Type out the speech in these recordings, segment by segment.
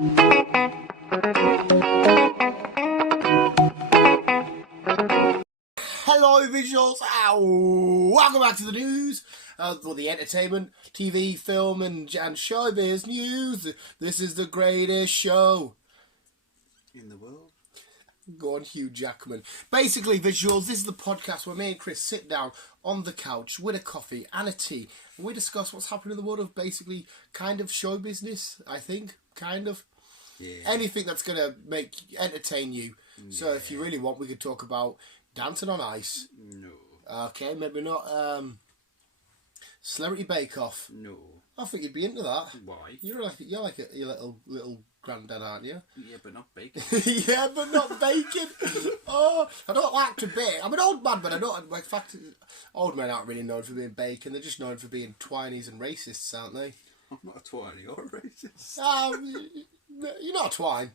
Hello, visuals. Welcome back to the news. For the entertainment, TV, film, and showbiz news. This is the greatest show in the world. Go on, Hugh Jackman. Basically, visuals, this is the podcast where me and Chris sit down on the couch with a coffee and a tea, and we discuss what's happening in the world of basically kind of show business, I think. Kind of. Yeah. Anything that's going to entertain you. Yeah. So if you really want, we could talk about Dancing on Ice. No. Okay, maybe not. Celebrity Bake Off. No. I think you'd be into that. Why? You're like your little granddad, aren't you? Yeah, but not bacon. Yeah, but not bacon. Oh, I don't like to bake. I'm an old man, but I don't. In fact, old men aren't really known for being bacon. They're just known for being twinies and racists, aren't they? I'm not a twiney or a racist. You're not a twine.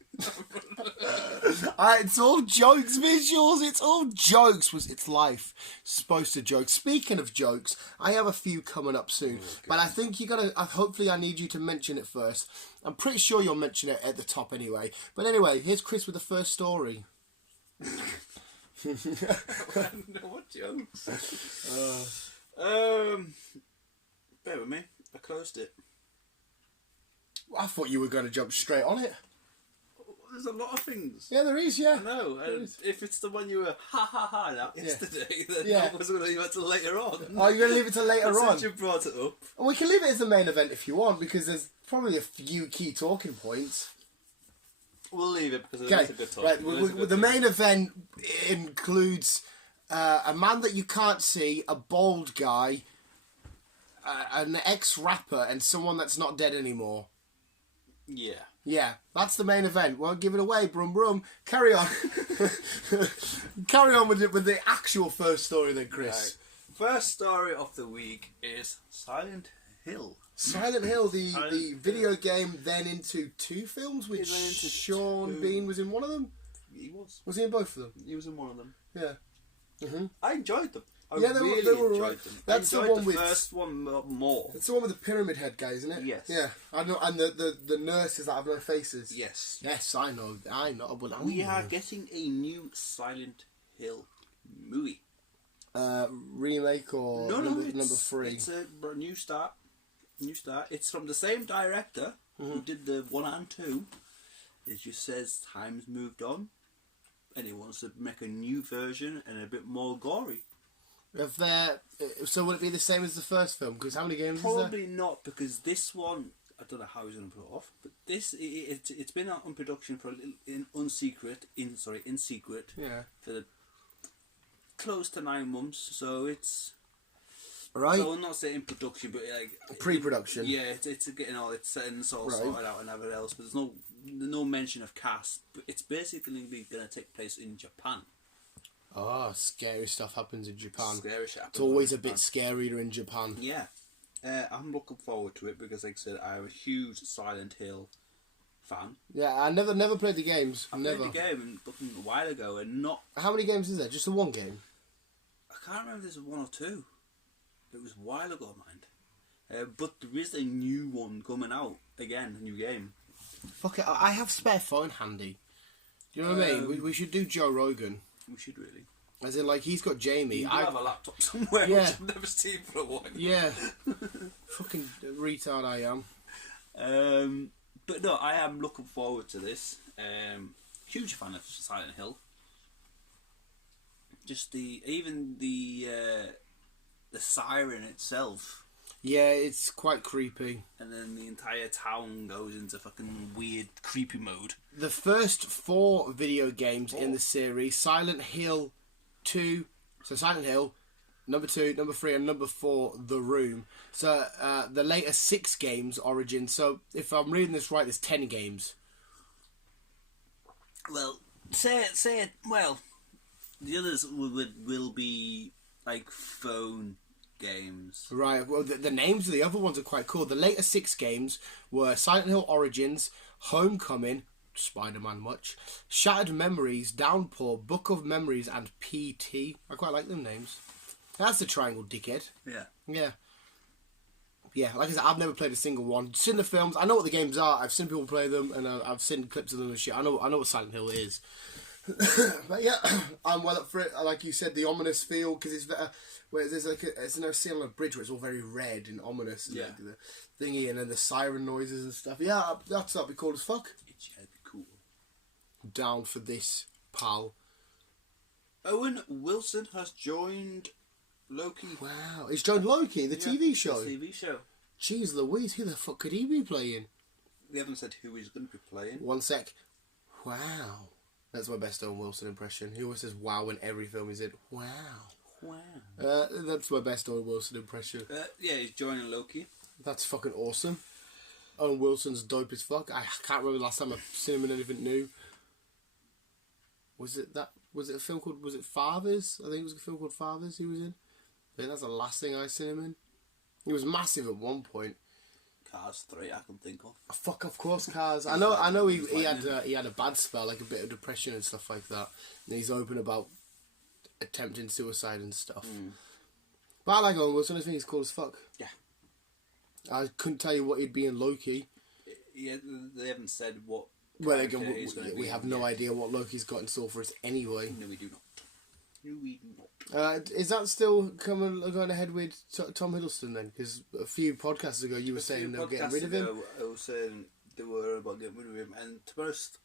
It's all jokes, visuals. It's all jokes. It's life. It's supposed to joke. Speaking of jokes, I have a few coming up soon. Okay. But I think you gotta. Hopefully, I need you to mention it first. I'm pretty sure you'll mention it at the top anyway. But anyway, here's Chris with the first story. What jokes? Bear with me. I closed it. I thought you were going to jump straight on it. There's a lot of things. Yeah, there is, yeah. I know. If it's the one you were ha at yesterday, then I was going to leave it till later on. Oh, you're going to leave it till later on? Since you brought it up. And we can leave it as the main event if you want, because there's probably a few key talking points. We'll leave it because it's a good talk. Right, the main event includes a man that you can't see, a bald guy, an ex-rapper, and someone that's not dead anymore. Yeah. Yeah, that's the main event. Won't give it away, brum brum. Carry on. Carry on with the actual first story then, Chris. Right. First story of the week is Silent Hill. Silent Hill, the video game then into two films, which Sean Bean was in one of them? He was. Was he in both of them? He was in one of them. Yeah. Mm-hmm. I enjoyed them. I they were enjoyed right. them. That's I the enjoyed one the with first one more. It's the one with the pyramid head guy, isn't it? Yes. Yeah, I know. And the nurses that have no faces. Yes. Yes, I know. Well, we are getting a new Silent Hill movie. Remake or number 3? It's a new start. It's from the same director who did the 1 and 2. It just says time's moved on, and he wants to make a new version and a bit more gory. So will it be the same as the first film? Because how many games is there? Probably not, because this one, I don't know how he's going to pull it off, but this it's been out on production for in secret for close to 9 months. So it's right. So I'm not saying production, but like pre-production. Yeah, it's getting all its settings all sorted out and everything else. But there's no mention of cast. But it's basically going to take place in Japan. Oh, scary stuff happens in Japan. Scary shit happens. It's always a bit scarier in Japan. Yeah. I'm looking forward to it because, like I said, I'm a huge Silent Hill fan. Yeah, I never played the games. I played the game a while ago and not... How many games is there? Just the one game? I can't remember if there's 1 or 2. It was a while ago, mind. But there is a new one coming out. Again, a new game. Fuck it, I have spare phone handy. Do you know what I mean? We should do Joe Rogan. We should really. As in, like, he's got Jamie. I have a laptop somewhere which I've never seen for a while. Yeah. Fucking retard I am. But no, I am looking forward to this. Huge fan of Silent Hill. Just the siren itself. Yeah, it's quite creepy. And then the entire town goes into fucking weird, creepy mode. The first 4 video games in the series, Silent Hill 2, so Silent Hill, number 2, number 3, and number 4, The Room. So the later 6 games, Origin. So if I'm reading this right, there's 10 games. Well, say it. Well, the others will be like phone games. Right, well, the names of the other ones are quite cool. The later 6 games were Silent Hill Origins, Homecoming, Spider-Man much, Shattered Memories, Downpour, Book of Memories, and PT. I quite like them names. That's the triangle, dickhead. Yeah. Yeah. Yeah, like I said, I've never played a single one. Seen the films, I know what the games are. I've seen people play them, and I've seen clips of them and shit. I know what Silent Hill is. But yeah, I'm well up for it. Like you said, the ominous feel, because it's where there's like it's no scene on a bridge where it's all very red and ominous. And Yeah. like the thingy, and then the siren noises and stuff. Yeah, that'd be cool as fuck. It'd be cool. Down for this, pal. Owen Wilson has joined Loki. Wow, he's joined Loki, the TV show. The TV show. Jeez Louise, who the fuck could he be playing? They haven't said who he's going to be playing. One sec. Wow. That's my best Owen Wilson impression. He always says wow in every film he's in. Wow. Wow. That's my best Owen Wilson impression. Yeah, he's joining Loki. That's fucking awesome. Owen Wilson's dope as fuck. I can't remember the last time I've seen him in anything new. Was it a film called, was it Fathers? I think it was a film called Fathers he was in. I think that's the last thing I seen him in. He was massive at one point. Cars 3 I can think of. Fuck, of course, Cars. I know he had a bad spell, like a bit of depression and stuff like that. And he's open about attempting suicide and stuff. But I like Owen Wilson. I think he's cool as fuck. Yeah. I couldn't tell you what he'd be in Loki. Yeah, they haven't said what. Well, again, we have no idea what Loki's got in store for us anyway. No, we do not. No, we do not. Is that still going ahead with Tom Hiddleston then? Because a few podcasts ago you were saying they were getting rid of him. I was saying they were about getting rid of him, and to be honest,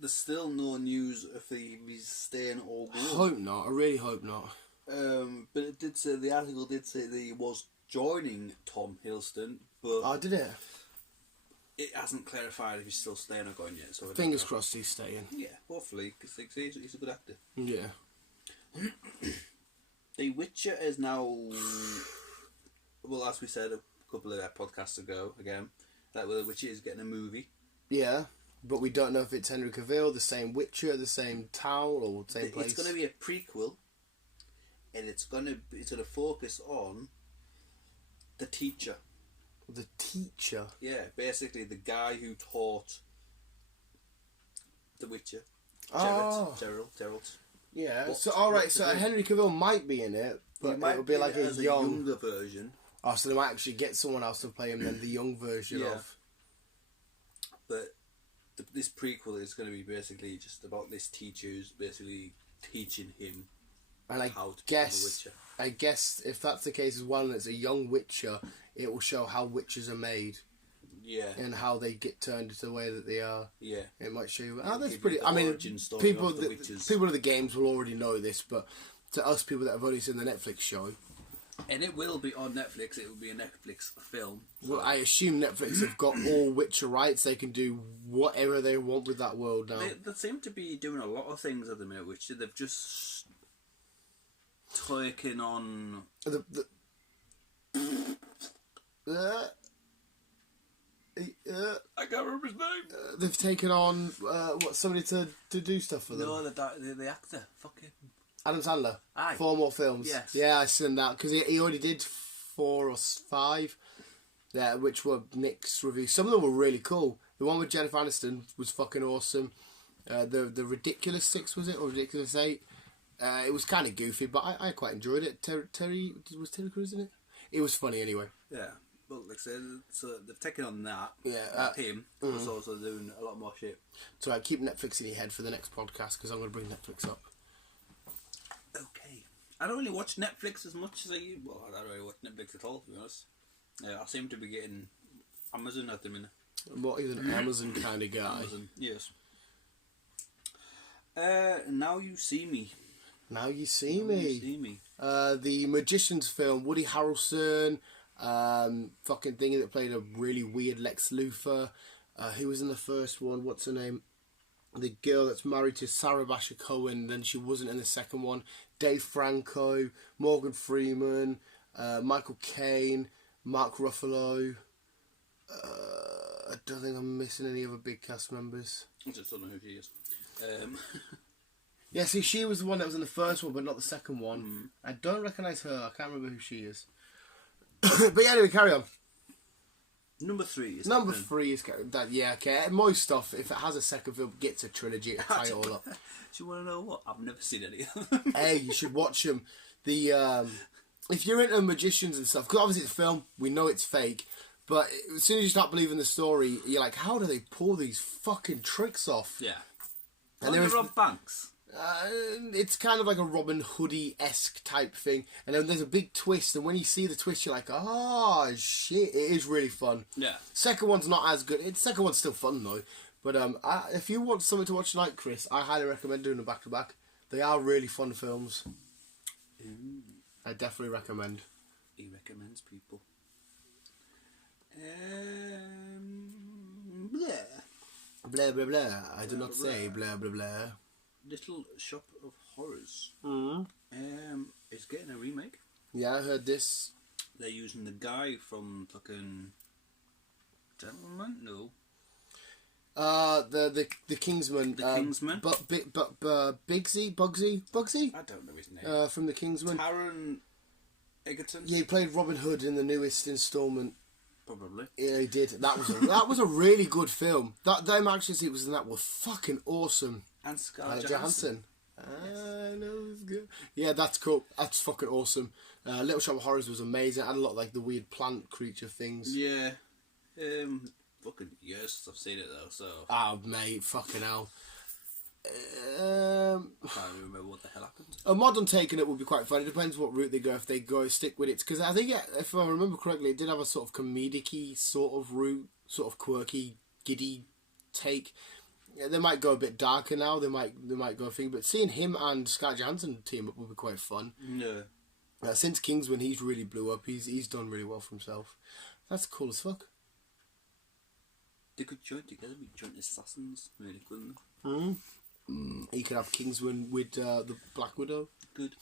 there's still no news if he's staying or going. I hope not. I really hope not. But it did say, the article did say that he was joining Tom Hiddleston, but Oh, did it? it hasn't clarified if he's still staying or going yet. So Fingers crossed he's staying. Yeah, hopefully, because he's a good actor. Yeah. The Witcher is now, well, as we said a couple of podcasts ago, again, that The Witcher is getting a movie. Yeah, but we don't know if it's Henry Cavill, the same Witcher, the same town, or the same place. It's going to be a prequel, and it's going to focus on the teacher. The teacher? Yeah, basically the guy who taught The Witcher. Oh. Geralt. Yeah, What- so alright, what so to do. Henry Cavill might be in it, but it'll be like as a younger version. Oh, so they might actually get someone else to play him than the young version Yeah. of. But this prequel is going to be basically just about this teacher who's basically teaching him And how to become a guess, Witcher. I guess if that's the case as well, and it's a young Witcher, it will show how Witchers are made Yeah. and how they get turned into the way that they are. Yeah. It might show you. It'll That's give pretty. you the I mean, origin story people of the Witchers. people of the games will already know this, but to us people that have only seen the Netflix show, And it will be on Netflix. It will be a Netflix film. well, I assume Netflix have got all Witcher rights. They can do whatever they want with that world now. They seem to be doing a lot of things at the minute, which they've just taken on. I can't remember his name. They've taken on somebody to do stuff for them. No, the actor. Fuck him. Adam Sandler. Aye. 4 more films. Yes. Yeah, I seen that because he already did 4 or 5. Yeah, which were mixed reviews. Some of them were really cool. The one with Jennifer Aniston was fucking awesome. The Ridiculous 6 was it, or Ridiculous 8? It was kind of goofy, but I quite enjoyed it. Terry Crews in it? It was funny anyway. Yeah. Well, like I said, so they've taken on that. Yeah, him. Was also doing a lot more shit. So I keep Netflix in your head for the next podcast because I'm going to bring Netflix up. Okay. I don't really watch Netflix as much as I used. Well, I don't really watch Netflix at all, to be honest. I seem to be getting Amazon at the minute. What is an Amazon kind of guy? Amazon, yes. Now You See Me. Now You See Now Me. You See Me. The Magician's film, Woody Harrelson, fucking thingy that played a really weird Lex Luthor. Who was in the first one? What's her name? The girl that's married to Sarah Bareilles Cohen, then she wasn't in the second one. Dave Franco, Morgan Freeman, Michael Caine, Mark Ruffalo. I don't think I'm missing any other big cast members. I just don't know who she is. Yeah, see, she was the one that was in the first one, but not the second one. I don't recognise her. I can't remember who she is. But yeah, anyway, carry on. Number 3 is Number happening. 3 is that. Yeah, okay. Most stuff, if it has a second film, gets a trilogy to tie it all up. Do you want to know what? I've never seen any of them. Hey, you should watch them. The if you're into magicians and stuff, because obviously it's a film, we know it's fake, but as soon as you start believing the story, you're like, how do they pull these fucking tricks off? Yeah. And there is Rob Banks. It's kind of like a Robin Hood-esque type thing, and then there's a big twist, and when you see the twist, you're like, oh shit, it is really fun. Yeah. Second one's not as good. Second one's still fun though. But if you want something to watch tonight, Chris, I highly recommend doing them back to back. They are really fun films. I definitely recommend. He recommends people. Blah blah blah. I do not say blah blah blah. Little Shop of Horrors. Mm-hmm. It's getting a remake. Yeah, I heard this. They're using the guy from fucking Gentleman. No. The Kingsman. The Kingsman. Bugsy. I don't know his name. From the Kingsman. Taron Egerton. Yeah, he played Robin Hood in the newest instalment. Probably. Yeah, he did. That was a really good film. Them actors he was in that were fucking awesome. And Scarlett Johansson. I know it's good. Yeah, that's cool. That's fucking awesome. Little Shop of Horrors was amazing. It had a lot of like the weird plant creature things. Yeah. Fucking years since I've seen it though, so. Oh mate, fucking hell. I can't even remember what the hell happened. A modern take on it would be quite fun. It depends what route they go. If they go stick with it, because I think if I remember correctly, it did have a sort of comedic-y sort of route, sort of quirky, giddy take. Yeah, they might go a bit darker now. They might go a thing. But seeing him and Scarlett Johansson team up would be quite fun. Yeah. Since Kingsman, he's really blew up. He's done really well for himself. That's cool as fuck. They could join together, be joint assassins, really, couldn't they? He could have Kingsman with the Black Widow. Good.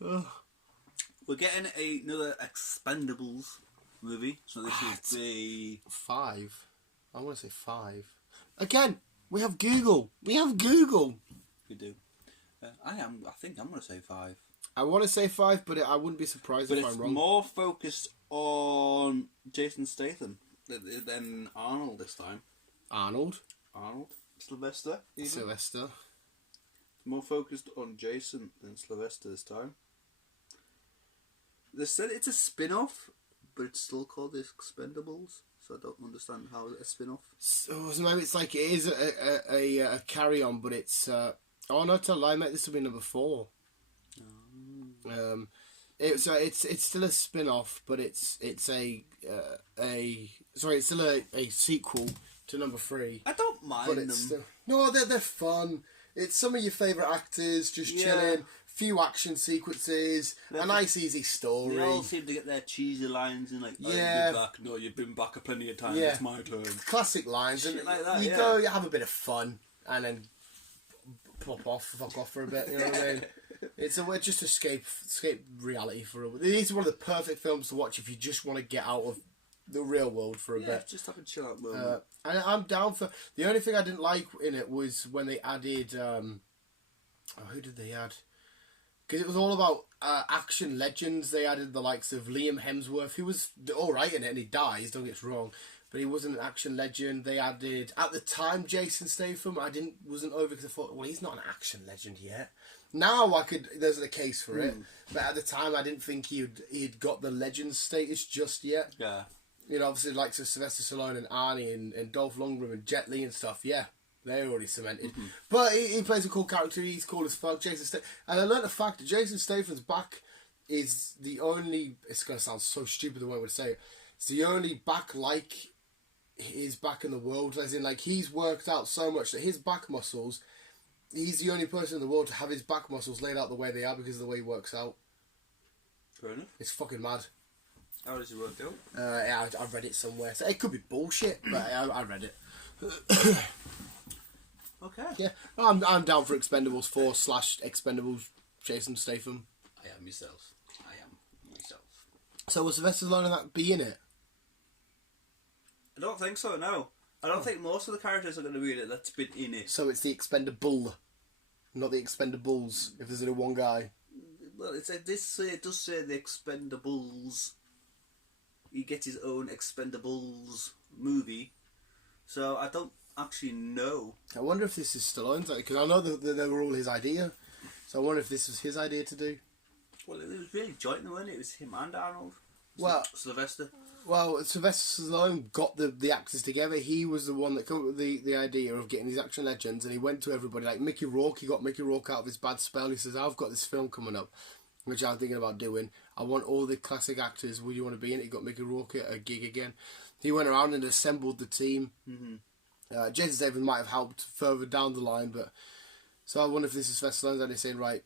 We're getting another Expendables movie, so this is the 5. I want to say 5. Again, we have Google. We do. I think I'm going to say 5. I want to say 5, but I wouldn't be surprised if I'm wrong. But it's more focused on Jason Statham than Arnold this time. Arnold. Sylvester. Even. Sylvester. More focused on Jason than Sylvester this time. They said it's a spin-off, but it's still called the Expendables, so I don't understand how it's a spin-off. So maybe it's like it is a carry-on, but it's... oh no, tell a lie, mate. This will be number 4. It's still a spin-off, but it's still a sequel to number 3. I don't mind them. Still, no, they're fun. It's some of your favourite actors just chilling. Few action sequences, a nice easy story. They all seem to get their cheesy lines in, like, oh, you're back. No, you've been back a plenty of times. It's my turn. Classic lines, shit and like that. You go, you have a bit of fun, and then fuck off for a bit. You know what I mean? It's just escape reality for a bit. It's one of the perfect films to watch if you just want to get out of the real world for a bit. Just have a chill out moment. And I'm down for. The only thing I didn't like in it was when they added. Who did they add? Because it was all about action legends. They added the likes of Liam Hemsworth, who was alright in it, and he dies, don't get us wrong, but he wasn't an action legend. They added, at the time, Jason Statham. Wasn't over because I thought, well, he's not an action legend yet. Now there's a case for it, but at the time I didn't think he'd got the legend status just yet. Yeah. You know, obviously the likes of Sylvester Stallone and Arnie and Dolph Lundgren and Jet Li and stuff, yeah. They're already cemented. But he plays a cool character. He's cool as fuck. Jason Statham. And I learned the fact that Jason Statham's back is the only... It's going to sound so stupid the way I would say it. It's the only back like his back in the world. As in, like, he's worked out so much that his back muscles... He's the only person in the world to have his back muscles laid out the way they are because of the way he works out. Fair enough. It's fucking mad. How does it work out? Yeah, I read it somewhere. So it could be bullshit, but I read it. Okay. Yeah, I'm down for Expendables 4 / Expendables Jason Statham. I am myself. So was Sylvester Stallone in that be in it? I don't think so, no. I don't think most of the characters are going to be in it that's been in it. So it's the Expendable, not the Expendables, if there's only one guy. Well, it does say the Expendables. He gets his own Expendables movie. So I don't actually know. I wonder if this is Stallone's idea, because I know that they were all his idea. So I wonder if this was his idea to do. Well, it was really joint, wasn't it? It was him and Arnold. Well, Sylvester. Well, Sylvester Stallone got the actors together. He was the one that came up with the idea of getting these action legends, and he went to everybody, like Mickey Rourke. He got Mickey Rourke out of his bad spell. He says, I've got this film coming up, which I'm thinking about doing. I want all the classic actors. Would you want to be in it? He got Mickey Rourke at a gig again. He went around and assembled the team. Mm-hmm. Jason Statham might have helped further down the line, but so I wonder if this is Sylvester Stallone and he's saying, right,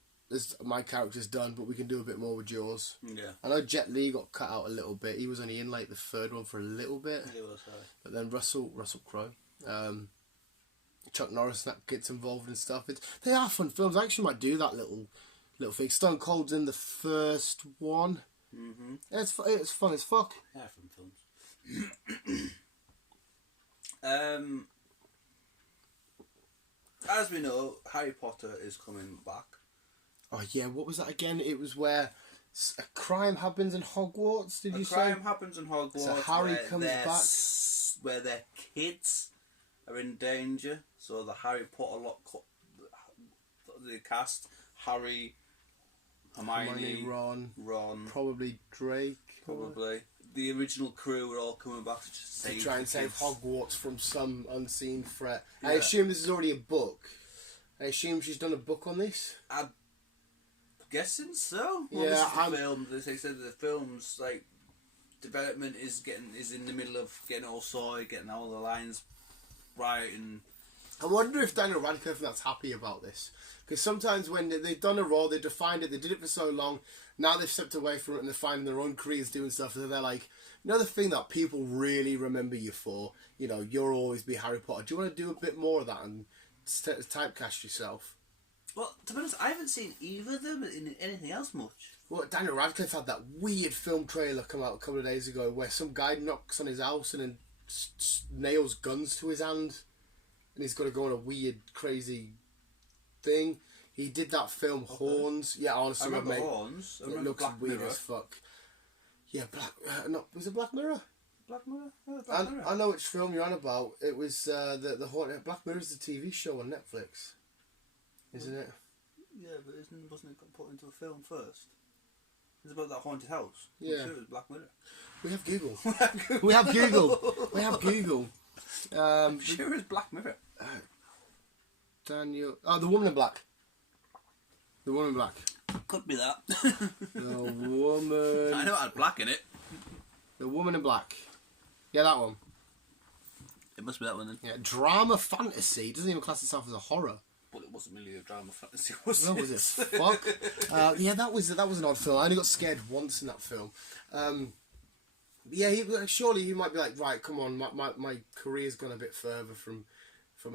my character's done, but we can do a bit more with yours. Yeah. I know Jet Li got cut out a little bit. He was only in like the third one for a little bit. He was, right. But then Russell Crowe, Chuck Norris gets involved and stuff. They are fun films. I actually might do that little thing. Stone Cold's in the first one. Mm-hmm. It's fun as fuck. Yeah, fun films. As we know, Harry Potter is coming back. Oh yeah, what was that again? It was where a crime happens in Hogwarts. Did you say? A crime happens in Hogwarts. So Harry comes back, where their kids are in danger. So the Harry Potter the cast: Harry, Hermione, Ron, probably Drake. Probably the original crew are all coming back to try and save Hogwarts from some unseen threat. Yeah. I assume this is already a book. I assume she's done a book on this. I'm guessing so. Well, this is the film. They said the film's like development is in the middle of getting all sorted, getting all the lines right, and I wonder if Daniel Radcliffe that's happy about this, because sometimes when they've done a role, they defined it, they did it for so long. Now they've stepped away from it and they're finding their own careers doing stuff. And they're like, you know, the thing that people really remember you for, you know, you'll always be Harry Potter. Do you want to do a bit more of that and typecast yourself? Well, to be honest, I haven't seen either of them in anything else much. Well, Daniel Radcliffe had that weird film trailer come out a couple of days ago where some guy knocks on his house and then nails guns to his hand, and he's got to go on a weird, crazy thing. He did that film Horns. Yeah, honestly, I remember Horns. It looks Black weird Mirror. as fuck. Yeah, was it Black Mirror? Black Mirror? Yeah, Black Mirror. I know which film you're on about. It was the Haunted. Black Mirror is the TV show on Netflix, isn't it? Yeah, but wasn't it put into a film first? It's about that haunted house. Yeah. I'm sure it was Black Mirror. We have Google. We have Google. We have Google. I'm sure it's Black Mirror. Daniel. Oh, The Woman in Black. The Woman in Black. Could be that. The Woman. I know it had black in it. The Woman in Black. Yeah, that one. It must be that one then. Yeah, drama fantasy. It doesn't even class itself as a horror. Well, it wasn't really a drama fantasy, was it? No, was it? Fuck. Yeah, that was an odd film. I only got scared once in that film. Yeah, surely he might be like, right, come on, my career's gone a bit further from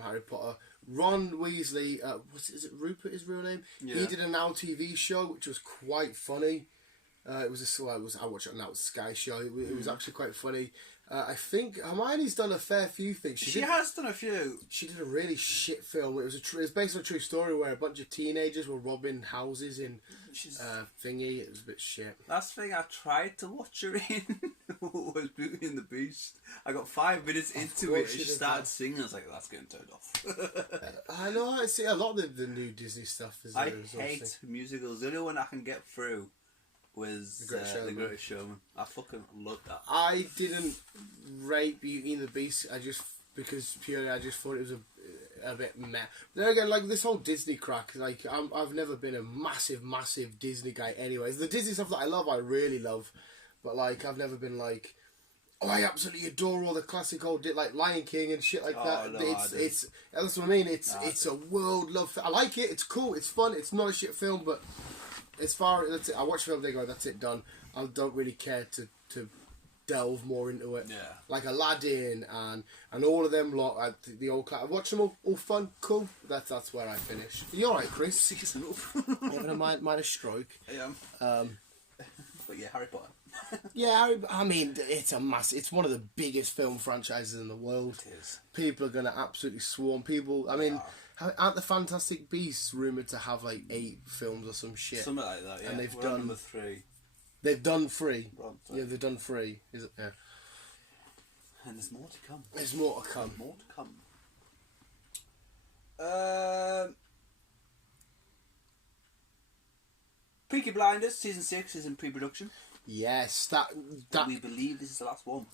Harry Potter. Ron Weasley, is it Rupert, his real name? Yeah. He did a Now TV show, which was quite funny. I watched it on Now Sky show. It was actually quite funny. I think Hermione's done a fair few things. She has done a few. She did a really shit film. It was based on a true story where a bunch of teenagers were robbing houses in thingy. It was a bit shit. Last thing I tried to watch her in was Beauty and the Beast. I got 5 minutes into it and she started singing. I was like, that's getting turned off. I know. I see a lot of the new Disney stuff. I hate musicals. The only one I can get through was The Greatest Showman. I fucking love that. I didn't rate Beauty and the Beast. I just thought it was a bit meh. But then again, like this whole Disney crack, like I've never been a massive Disney guy. Anyways, the Disney stuff that I love, I really love, but like I've never been like, oh, I absolutely adore all the classic old like Lion King and shit like that. No, it's that's what I mean. It's a world love. I like it. It's cool. It's fun. It's not a shit film, but as far as that's it, I watch film, they go, that's it, done. I don't really care to delve more into it. Yeah. Like Aladdin and all of them lot, the old class. I watch them all fun, cool. That's where I finish. Are you alright, Chris? Serious enough. Having a stroke. I am. But yeah, Harry Potter. Yeah, I mean, it's one of the biggest film franchises in the world. It is. People are going to absolutely swarm. People, I mean, aren't the Fantastic Beasts rumoured to have like 8 films or some shit? Something like that, yeah. And they've We're done on number 3. They've done 3. Right. Yeah, they've done 3. Is it? Yeah. And there's more to come. There's more to come. More to come. Peaky Blinders season 6 is in pre-production. Yes, that we believe this is the last one.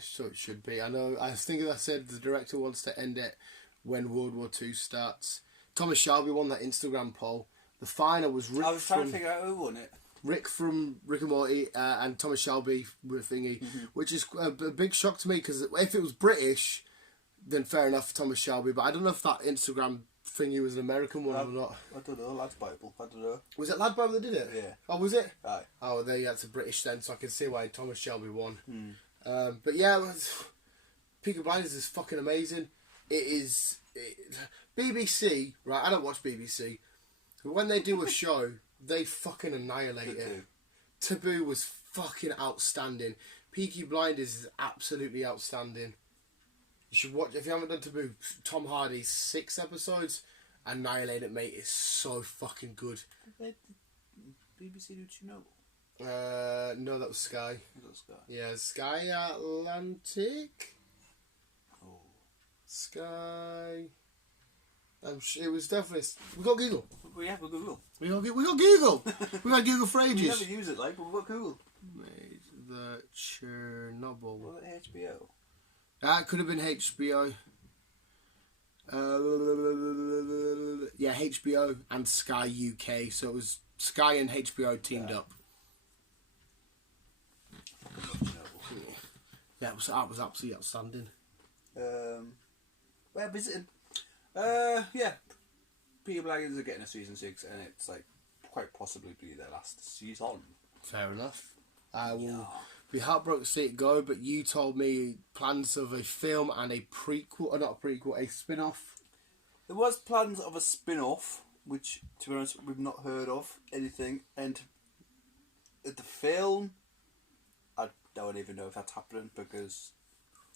So it should be. I know. I think I said the director wants to end it when World War II starts. Thomas Shelby won that Instagram poll. The final was Rick. I was trying to figure out who won it. Rick from Rick and Morty and Thomas Shelby with thingy, which is a big shock to me because if it was British, then fair enough for Thomas Shelby. But I don't know if that Instagram thingy was an American one or not. I don't know. Lads Bible. I don't know. Was it Lad Bible that did it? Yeah. Oh, was it? Aye. Oh, there you go. It's a British then, so I can see why Thomas Shelby won. But yeah, Peaky Blinders is fucking amazing. It is. BBC, right? I don't watch BBC. But when they do a show, they fucking annihilate it. Taboo was fucking outstanding. Peaky Blinders is absolutely outstanding. You should watch, if you haven't done Taboo, Tom Hardy's 6 episodes, annihilate it, mate. It's so fucking good. BBC do Chernobyl? No, that was Sky. Was that Sky? Yeah, Sky Atlantic. Oh. Sky. It was definitely. We got Google. We have a Google. We got Google. We got Google for We ages. never use it, like, but we've got Google. Made the Chernobyl. Was it HBO? That could have been HBO. Yeah, HBO and Sky UK. So it was Sky and HBO teamed up. Yeah, that was absolutely outstanding. Where visiting? Yeah. Peaky Blinders are getting a season 6, and it's like quite possibly be their last season. Fair enough. I will be heartbroken to see it go, but you told me plans of a film and a prequel, or not a prequel, a spin-off. There was plans of a spin-off, which, to be honest, we've not heard of anything, and the film, I don't even know if that's happening, because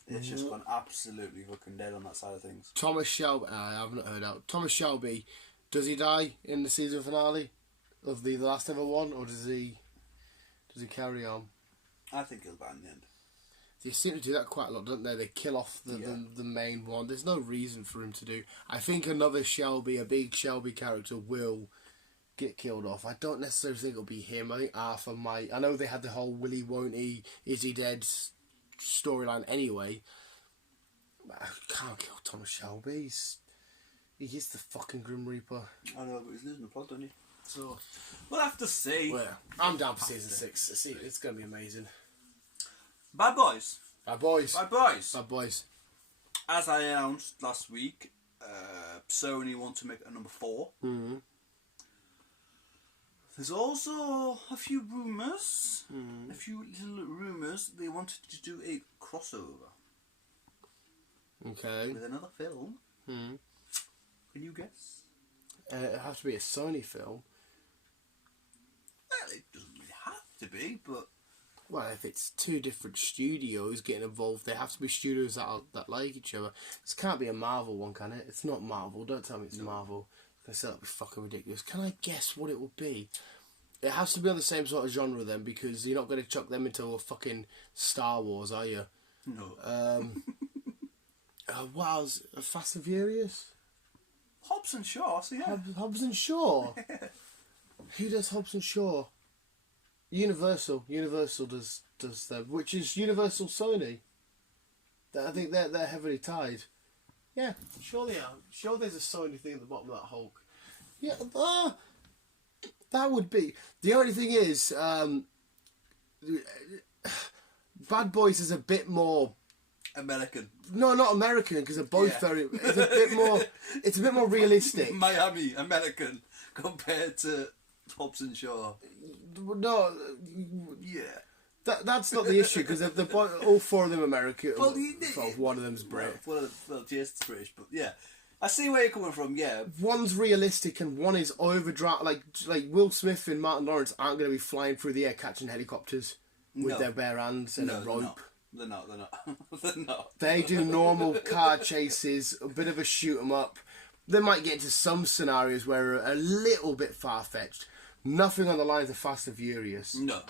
it's just gone absolutely fucking dead on that side of things. Thomas Shelby, I haven't heard out. Thomas Shelby, does he die in the season finale of the last ever one, or does he carry on? I think he'll die in the end. They seem to do that quite a lot, don't they? They kill off the main one. There's no reason for him to do. I think another Shelby, a big Shelby character, will get killed off. I don't necessarily think it'll be him. I think Arthur might. I know they had the whole will he, won't he, is he dead storyline anyway. I can't kill Thomas Shelby. He is the fucking Grim Reaper. I know, but he's losing the plot, doesn't he? So we'll have to see. Well, I'm down for season 6. See, it's going to be amazing. Bad Boys. Bad Boys. Bad Boys. Bad Boys. As I announced last week, Sony want to make a number 4. Mm-hmm. There's also a few rumours. A few little rumours. They wanted to do a crossover. Okay. With another film. Mm-hmm. Can you guess? It has to be a Sony film. Well, it doesn't really have to be, but... Well, if it's 2 different studios getting involved, they have to be studios that like each other. This can't be a Marvel one, can it? It's not Marvel. Don't tell me it's Marvel. That'd be fucking ridiculous. Can I guess what it will be? It has to be on the same sort of genre then, because you're not going to chuck them into a fucking Star Wars, are you? No. What else? Fast and Furious? Hobbs and Shaw, so yeah. Hobbs and Shaw? Who does Hobbs and Shaw? Universal. Universal does them, which is Universal Sony. I think they're heavily tied. Yeah, sure they are. Sure there's a Sony thing at the bottom of that Hulk. Yeah, that would be. The only thing is, Bad Boys is a bit more... American. No, not American, because they're both very... It's a bit more... It's a bit more realistic. Miami, American, compared to Hobbs and Shaw. No, yeah. That's not the issue, because all 4 of them are American. Well, one of them's Brit. Well, Jason's British, but yeah. I see where you're coming from, yeah. One's realistic and one is overdrawn. Like Will Smith and Martin Lawrence aren't going to be flying through the air catching helicopters with their bare hands and a rope. They're not. They're not. They do normal car chases, a bit of a shoot 'em up. They might get into some scenarios where are a little bit far-fetched. Nothing on the lines of Fast and Furious. No.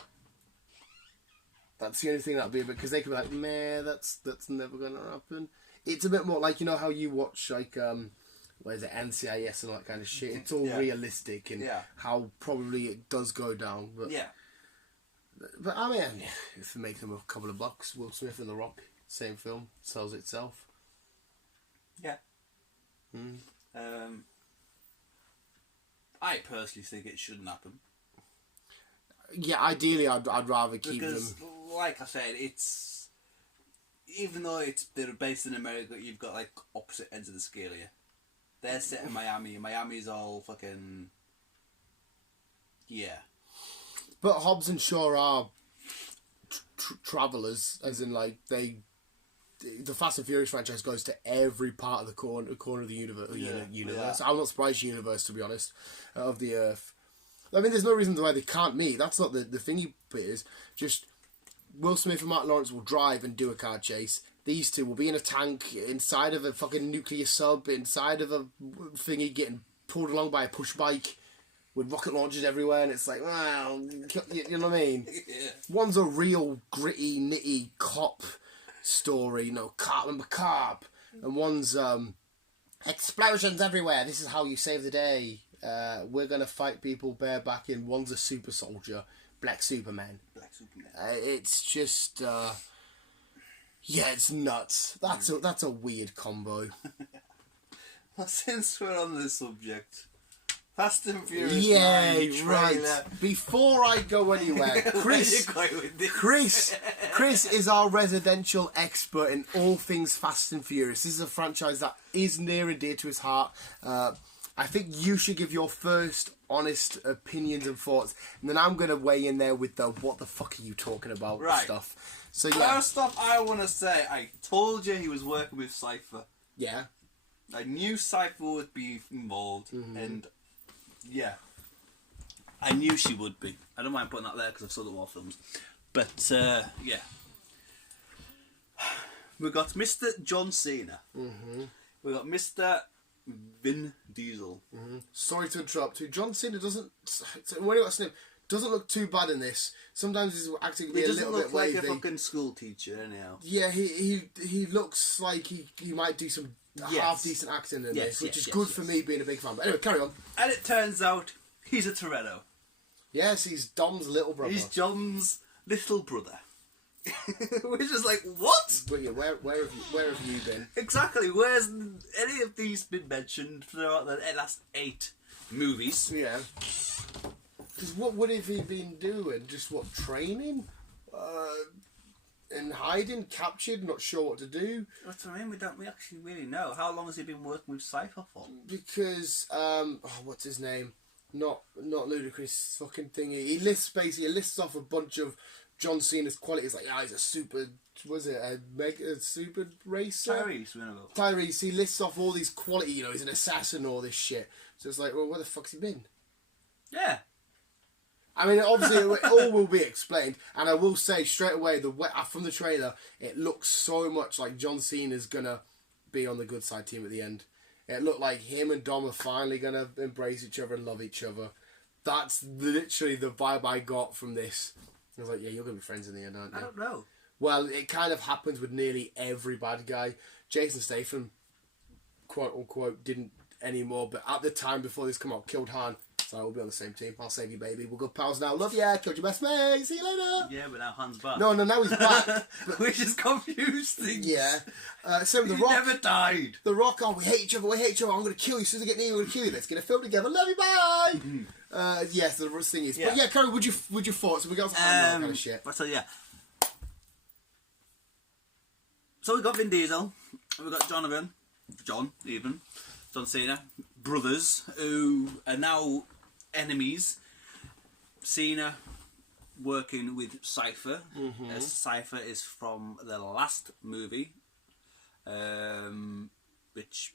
That's the only thing that'd be a bit, because they could be like, meh, that's never going to happen. It's a bit more like, you know how you watch like what is it, NCIS and all that kind of shit. It's all realistic and how probably it does go down. But but I mean, if they make them a couple of bucks, Will Smith and The Rock, same film, sells itself. Yeah. I personally think it shouldn't happen. Yeah, ideally, I'd rather keep them. Because, like I said, it's... Even though they're based in America, you've got, like, opposite ends of the scale here. They're set in Miami, and Miami's all fucking... Yeah. But Hobbs and Shaw are travellers, as in, like, the Fast and Furious franchise goes to every part of the corner of the universe. Yeah. I'm not surprised universe, to be honest, of the Earth. I mean, there's no reason why they can't meet. That's not the thingy bit. Is just Will Smith and Mark Lawrence will drive and do a car chase. These two will be in a tank inside of a fucking nuclear sub, inside of a thingy, getting pulled along by a push bike with rocket launchers everywhere, and it's like, wow, you know what I mean? Yeah. One's a real gritty, nitty cop story, cop, and one's explosions everywhere. This is how you save the day. We're gonna fight people bareback in. One's a super soldier, Black Superman. It's just, it's nuts. That's a weird combo. Well, since we're on this subject, Fast and Furious 9 trailer. Right. Before I go anywhere, Chris is our residential expert in all things Fast and Furious. This is a franchise that is near and dear to his heart. I think you should give your first honest opinions and thoughts, and then I'm going to weigh in there with the what the fuck are you talking about stuff. So yeah. First off, I want to say, I told you he was working with Cypher. Yeah. I knew Cypher would be involved, and yeah, I knew she would be. I don't mind putting that there because I've saw the war films. But yeah. We got Mr. John Cena. We got Mr. Vin Diesel. Sorry to interrupt. John Cena doesn't look too bad in this. Sometimes he's acting a little bit wavy. He doesn't look like a fucking school teacher, anyhow. Yeah, he looks like he might do some half decent acting in this, which is good for me being a big fan. But anyway, carry on. And it turns out he's a Toretto. Yes, he's Dom's little brother. He's Dom's little brother. We're just like, what? But yeah, where have you been? Exactly. Where's any of these been mentioned throughout the last 8 movies? Yeah. Because what would have he been doing? Just what, training? And hiding, captured, not sure what to do. That's what I mean. We actually really know. How long has he been working with Cypher for? Because what's his name? Not Ludacris fucking thingy. He lists off a bunch of John Cena's qualities, like, he's a super, a super racer? Tyrese, he lists off all these qualities, he's an assassin, all this shit. So it's like, well, where the fuck's he been? Yeah. I mean, obviously, it all will be explained, and I will say straight away, from the trailer, it looks so much like John Cena's gonna be on the good side team at the end. It looked like him and Dom are finally gonna embrace each other and love each other. That's literally the vibe I got from this. I was like, yeah, you're going to be friends in the end, aren't you? I don't know. Well, it kind of happens with nearly every bad guy. Jason Statham, quote unquote, didn't anymore, but at the time before this came out, killed Han. So we'll be on the same team. I'll save you, baby. We're good pals now. Love ya. Killed your best mate. See you later. Yeah, but now Han's back. No, now he's back. Which is confused things. Yeah. Same with The Rock. He never died. The Rock, we hate each other. I'm going to kill you. As soon as I get near you, I'm going to kill you. Let's get a film together. Love you, bye. Yes, the thing is. Yeah. But yeah, Carrie, would you thoughts? We got some kind of shit. So yeah. So we got Vin Diesel. We got John Cena, brothers who are now enemies. Cena working with Cypher. As Cypher is from the last movie, which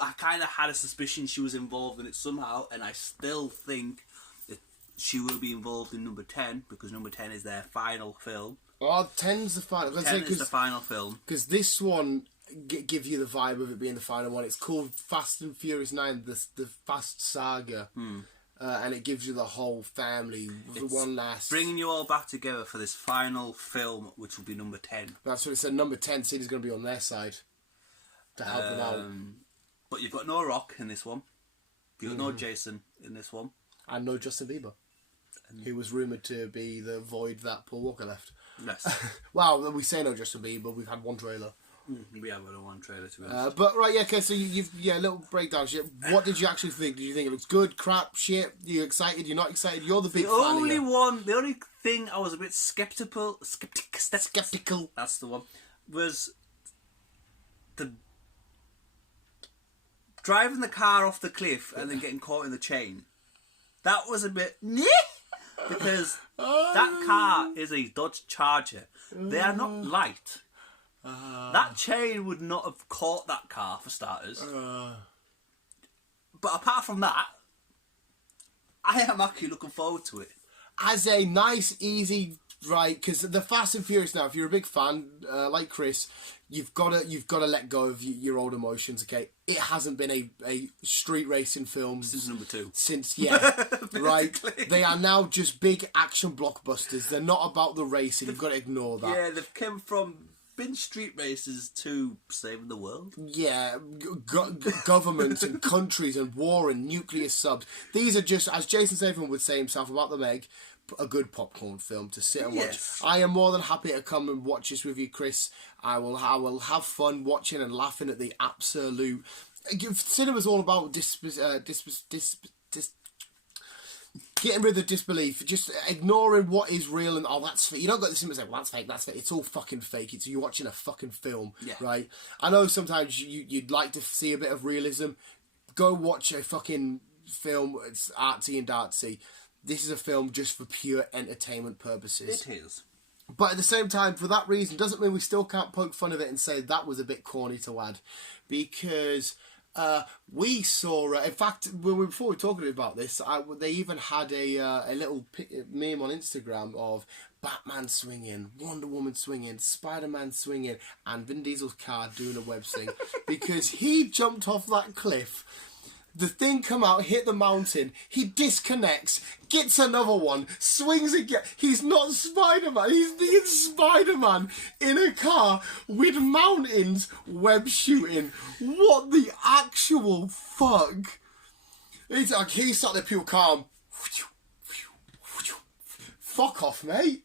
I kind of had a suspicion she was involved in it somehow, and I still think that she will be involved in number 10 because number 10 is their final film. Oh, 10's the final. 10 is the final film because this one give you the vibe of it being the final one. It's called Fast and Furious 9, the Fast Saga. And it gives you the whole family. One last... bringing you all back together for this final film, which will be number 10. That's what it said. Number 10, Cena's going to be on their side to help them out. But you've got no Rock in this one. You've got no Jason in this one. And no Justin Bieber, who was rumoured to be the void that Paul Walker left. Yes. Well, we say no Justin Bieber, we've had one trailer. We have had one trailer, to be honest. But right, yeah, okay, so you've little breakdown shit. What did you actually think? Did you think it looks good, crap, shit? You excited? You're not excited? You're the big fan here. The only thing I was a bit skeptical. That's the one. Was the driving the car off the cliff and then getting caught in the chain. That was a bit because that car is a Dodge Charger. They are not light. That chain would not have caught that car, for starters. But apart from that, I am actually looking forward to it. As a nice, easy ride, because the Fast and Furious now, if you're a big fan, like Chris, you've got to let go of your old emotions, okay? It hasn't been a street racing film Since number 2. Right? They are now just big action blockbusters. They're not about the racing. You've got to ignore that. Yeah, they've come from been street races to saving the world. Yeah, governments and countries and war and nuclear subs. These are just, as Jason Statham would say himself about The Meg, a good popcorn film to sit and watch. I am more than happy to come and watch this with you, Chris. I will have fun watching and laughing at the absolute. Cinema's all about getting rid of disbelief, just ignoring what is real and that's fake. You don't go to the cinema and say, well, that's fake. It's all fucking fake. You're watching a fucking film, right? I know sometimes you'd like to see a bit of realism. Go watch a fucking film. It's artsy and dartsy. This is a film just for pure entertainment purposes. It is. But at the same time, for that reason, doesn't mean we still can't poke fun of it and say that was a bit corny to add. Because we saw, in fact, before we were talking about this, they even had a little meme on Instagram of Batman swinging, Wonder Woman swinging, Spider-Man swinging, and Vin Diesel's car doing a web swing. Because he jumped off that cliff. The thing come out, hit the mountain, he disconnects, gets another one, swings again. He's not Spider-Man, he's being Spider-Man in a car with mountains web shooting. What the actual fuck? He's like, he sat there pure calm. Fuck off, mate.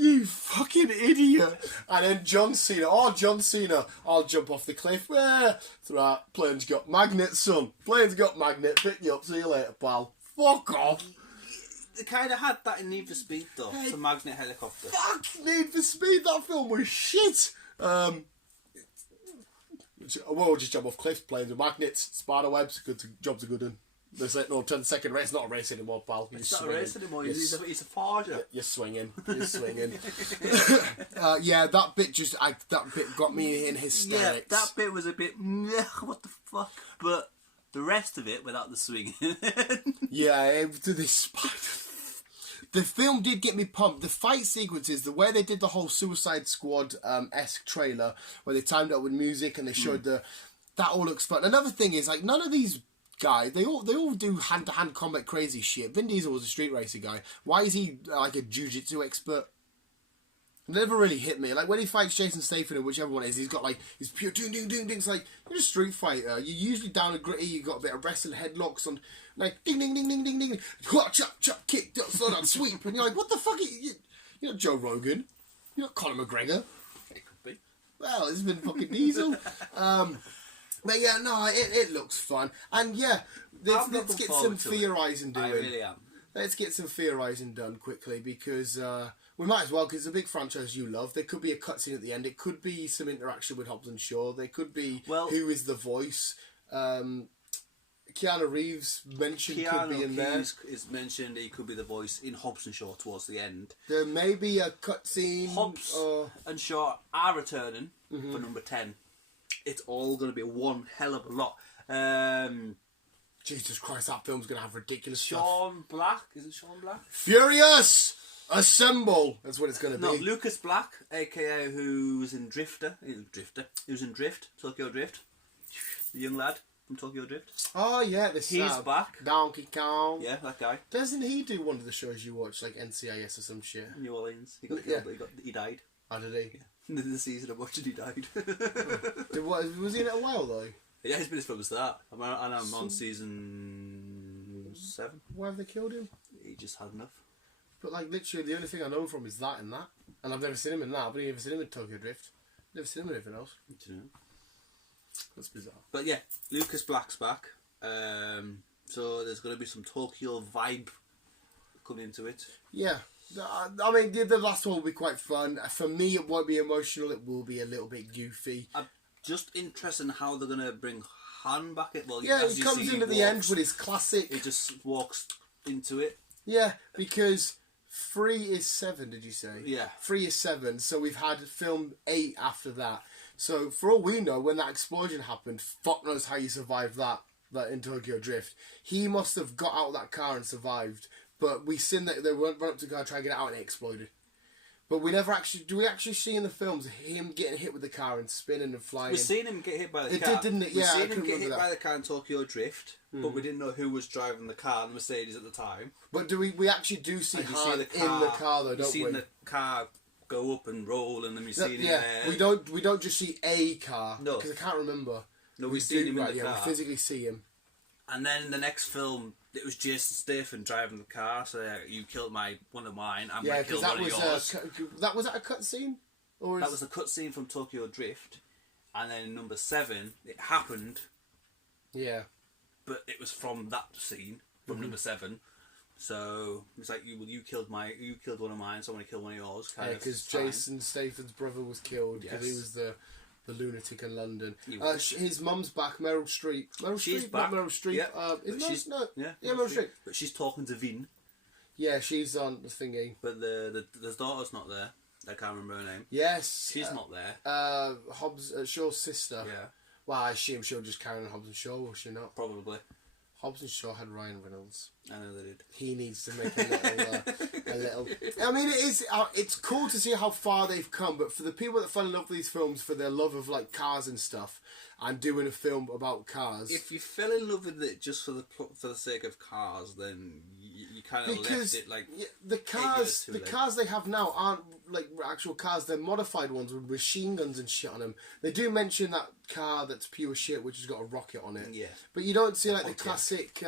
You fucking idiot. And then John Cena, I'll jump off the cliff. That's right, plane's got magnets, son. Plane's got magnets, pick you up, see you later, pal. Fuck off. They kind of had that in Need for Speed, though. It's a magnet helicopter. Fuck Need for Speed, that film was shit. We'll just jump off cliffs, planes with magnets, spider webs, jobs are good one. They say, no, 10-second race, not a race anymore, pal. It's not a race anymore, he's a forger. You're swinging. Yeah, that bit got me in hysterics. Yeah, that bit was a bit, what the fuck? But the rest of it, without the swinging. The film did get me pumped. The fight sequences, the way they did the whole Suicide Squad esque trailer, where they timed it up with music and they showed that all looks fun. Another thing is, like, none of these guy, they all do hand-to-hand combat crazy shit. Vin Diesel was a street racer guy. Why is he like a jiu-jitsu expert? It never really hit me. Like when he fights Jason Statham or whichever one it is, he's got like his pure ding ding ding ding. It's like you're a street fighter. You're usually down and gritty. You got a bit of wrestling headlocks on, like ding ding ding ding ding ding. Chop chop kick, slow down, sweep, and you're like, what the fuck? You're not Joe Rogan. You're not Conor McGregor. It could be. Well, it's been fucking Diesel. But yeah, no, it looks fun. And yeah, let's get some theorising doing. I really am. Let's get some theorising done quickly because we might as well, because it's a big franchise you love. There could be a cutscene at the end. It could be some interaction with Hobbs and Shaw. There could be who is the voice. Keanu Reeves mentioned could be in there. Is mentioned. He could be the voice in Hobbs and Shaw towards the end. There may be a cutscene. Hobbs and Shaw are returning for number 10. It's all going to be one hell of a lot. Jesus Christ, that film's going to have ridiculous Sean Black? Is it Sean Black? Furious! Assemble! That's what it's going to be. No, Lucas Black, a.k.a. who was in Drifter. He was in Drift, Tokyo Drift. The young lad from Tokyo Drift. Oh, yeah. He's back. Donkey Kong. Yeah, that guy. Doesn't he do one of the shows you watch, like NCIS or some shit? New Orleans. He got killed, but he died. How did he? In the season of watching, he died. Was he in it a while, though? Yeah, he's been from the start. And I'm on season 7. Why have they killed him? He just had enough. But like literally, the only thing I know him from is that and that, and I've never seen him in that. I've only ever seen him in Tokyo Drift. Never seen him in anything else. Do you know? That's bizarre. But yeah, Lucas Black's back. So there's going to be some Tokyo vibe coming into it. Yeah. I mean, the last one will be quite fun. For me, it won't be emotional. It will be a little bit goofy. I'm just interested in how they're going to bring Han back. Well, Yeah, he comes in at the end with his classic. He just walks into it. Yeah, because 3 is 7, did you say? Yeah. 3 is 7, so we've had film 8 after that. So, for all we know, when that explosion happened, fuck knows how you survived that in Tokyo Drift. He must have got out of that car and survived. But we seen that they went up to the car, try and get it out, and it exploded. But we never actually... Do we actually see in the films him getting hit with the car and spinning and flying? We've seen him get hit by the car. It did, didn't it? Yeah, We've seen him get hit by the car in Tokyo Drift, but we didn't know who was driving the car, the Mercedes at the time. But do we actually do see Han in the car, though, don't we? We've seen the car go up and roll, and then we've seen him there. We don't just see a car. No. Because I can't remember. No, we've seen him in the car. We physically see him. And then in the next film, it was Jason Statham driving the car, so you killed one of mine, I'm going to kill one of yours. Was that a cutscene? That was a cutscene from Tokyo Drift, and then in number 7, it happened. Yeah. But it was from that scene, from number 7. So it's like you killed one of mine, so I'm going to kill one of yours. Yeah, because Jason Statham's brother was killed because he was the lunatic in London. His mum's back, Meryl Streep. She's back. Not Meryl Streep. Yeah. Meryl Streep. But she's talking to Vin. Yeah, she's on the thingy. But the daughter's not there. I can't remember her name. Yes. She's not there. Hobbs Shaw's sister. Yeah. Well, I assume she'll just carry on Hobbs and Shaw, will she not? Probably. Hobbs and Shaw had Ryan Reynolds. I know they did. He needs to make a little. I mean, it's cool to see how far they've come, but for the people that fell in love with these films for their love of like cars and stuff, and doing a film about cars. If you fell in love with it just for the sake of cars, then you kind of left it like the cars they have now aren't like actual cars. They're modified ones with machine guns and shit on them. They do mention that car that's pure shit, which has got a rocket on it. Yeah. But you don't see like the classic.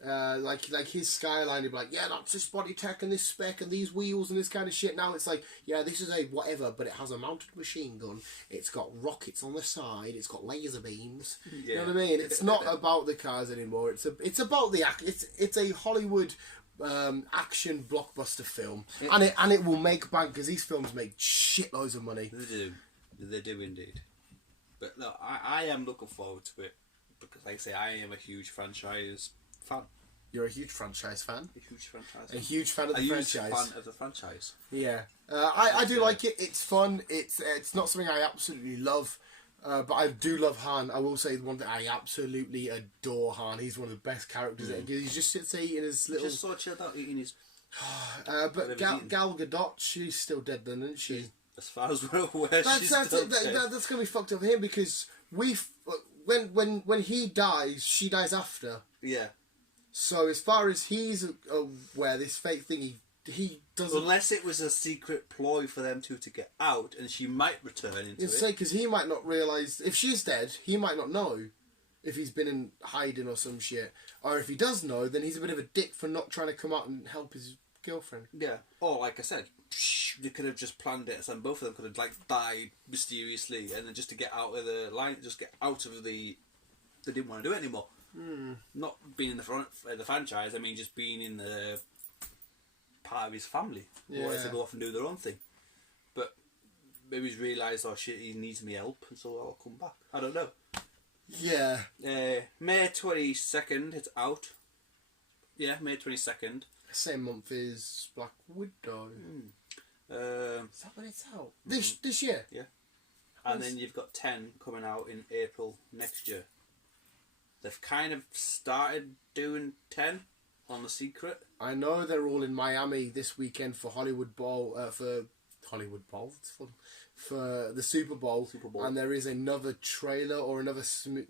Like his Skyline, he'd be like, yeah, that's this body tech and this spec and these wheels and this kind of shit. Now it's like, yeah, this is a whatever, but it has a mounted machine gun. It's got rockets on the side. It's got laser beams. Yeah. You know what I mean? It's not about the cars anymore. It's about the act. It's a Hollywood action blockbuster film, and it will make bank because these films make shitloads of money. They do indeed. But no, I am looking forward to it because, like I say, I am a huge franchise fan. You're a huge franchise fan? A huge franchise. A huge fan of the franchise. Fan of the franchise. Yeah. I do like it. It's fun. It's not something I absolutely love, but I do love Han. I will say the one that I absolutely adore Han. He's one of the best characters. He just sits there eating his little... Just so chilled out eating his... but Gal Gadot, she's still dead then, isn't she? As far as we're aware, she's still dead. That's going to be fucked up for him because when he dies, she dies after. Yeah. So as far as he's aware, this fake thing, he doesn't... Unless it was a secret ploy for them two to get out, and she might return into it. Because he might not realise... If she's dead, he might not know if he's been in hiding or some shit. Or if he does know, then he's a bit of a dick for not trying to come out and help his girlfriend. Yeah. Or, like I said, they could have just planned it, and both of them could have, like, died mysteriously, and then just to get out of the line, just get out of the... They didn't want to do it anymore. Not being in the franchise, I mean just being in the part of his family. Or to go off and do their own thing. But maybe he's realised, oh shit, he needs me help, and so I'll come back. I don't know. Yeah. May 22nd, it's out. Yeah, May 22nd. Same month as Black Widow. Is that when it's out? This year? Yeah. And then you've got 10 coming out in April next year. They've kind of started doing 10 on The Secret. I know they're all in Miami this weekend for Hollywood Bowl, for the Super Bowl. And there is another trailer or another...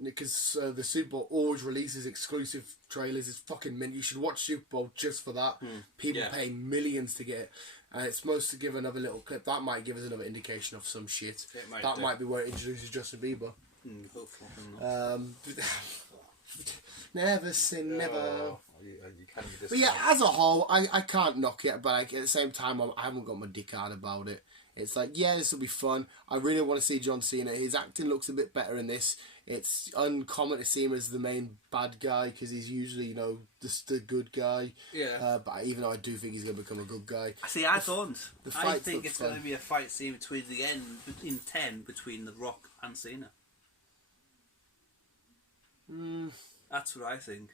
Because the Super Bowl always releases exclusive trailers. It's fucking mint. You should watch Super Bowl just for that. People pay millions to get it. And it's supposed to give another little clip. That might give us another indication of some shit. Might be where it introduces Justin Bieber. Oh, fucking not. Never say never. You can be But yeah, as a whole, I can't knock it, but like, at the same time, I haven't got my dick out about it. It's like, yeah, this will be fun. I really want to see John Cena. His acting looks a bit better in this. It's uncommon to see him as the main bad guy because he's usually, you know, just the good guy. Yeah. But even though I do think he's going to become a good guy. See, I don't. I think it's fun. going to be a fight scene between the end, in 10, between The Rock and Cena. That's what I think.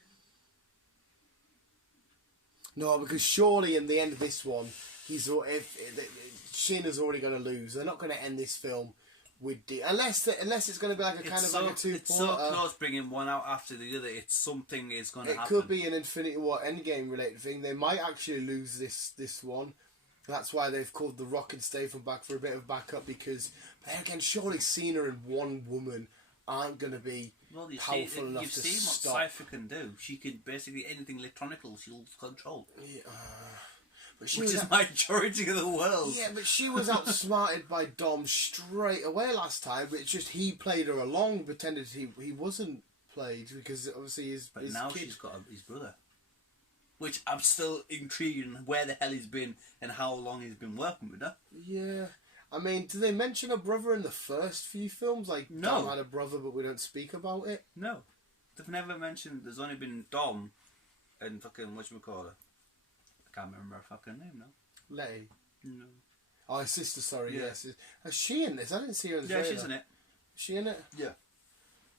No, because surely in the end of this one, Cena's already going to lose. They're not going to end this film with unless it's going to be like a kind of like a two-parter. It's so close bringing one out after the other. It's something is going to happen. It could be an Infinity War Endgame related thing. They might actually lose this one. That's why they've called The Rock and Statham back for a bit of backup because, then again, surely Cena and one woman aren't going to be powerful enough to stop. You've seen what Cypher can do. She can basically anything electronical she'll control. Yeah, which is the majority of the world. Yeah, but she was outsmarted by Dom straight away last time. But it's just he played her along, pretended he wasn't played because obviously his now kid... she's got his brother. Which I'm still intrigued in where the hell he's been and how long he's been working with her. Yeah. I mean, do they mention a brother in the first few films? Like, no. Dom had a brother, but we don't speak about it? No. They've never mentioned... There's only been Dom and fucking... whatchamacallit? I can't remember her fucking name now. Letty? No. Oh, his sister, sorry, Yeah. yes. Is she in this? I didn't see her in the trailer. Yeah, she's in it. Is she in it? Yeah.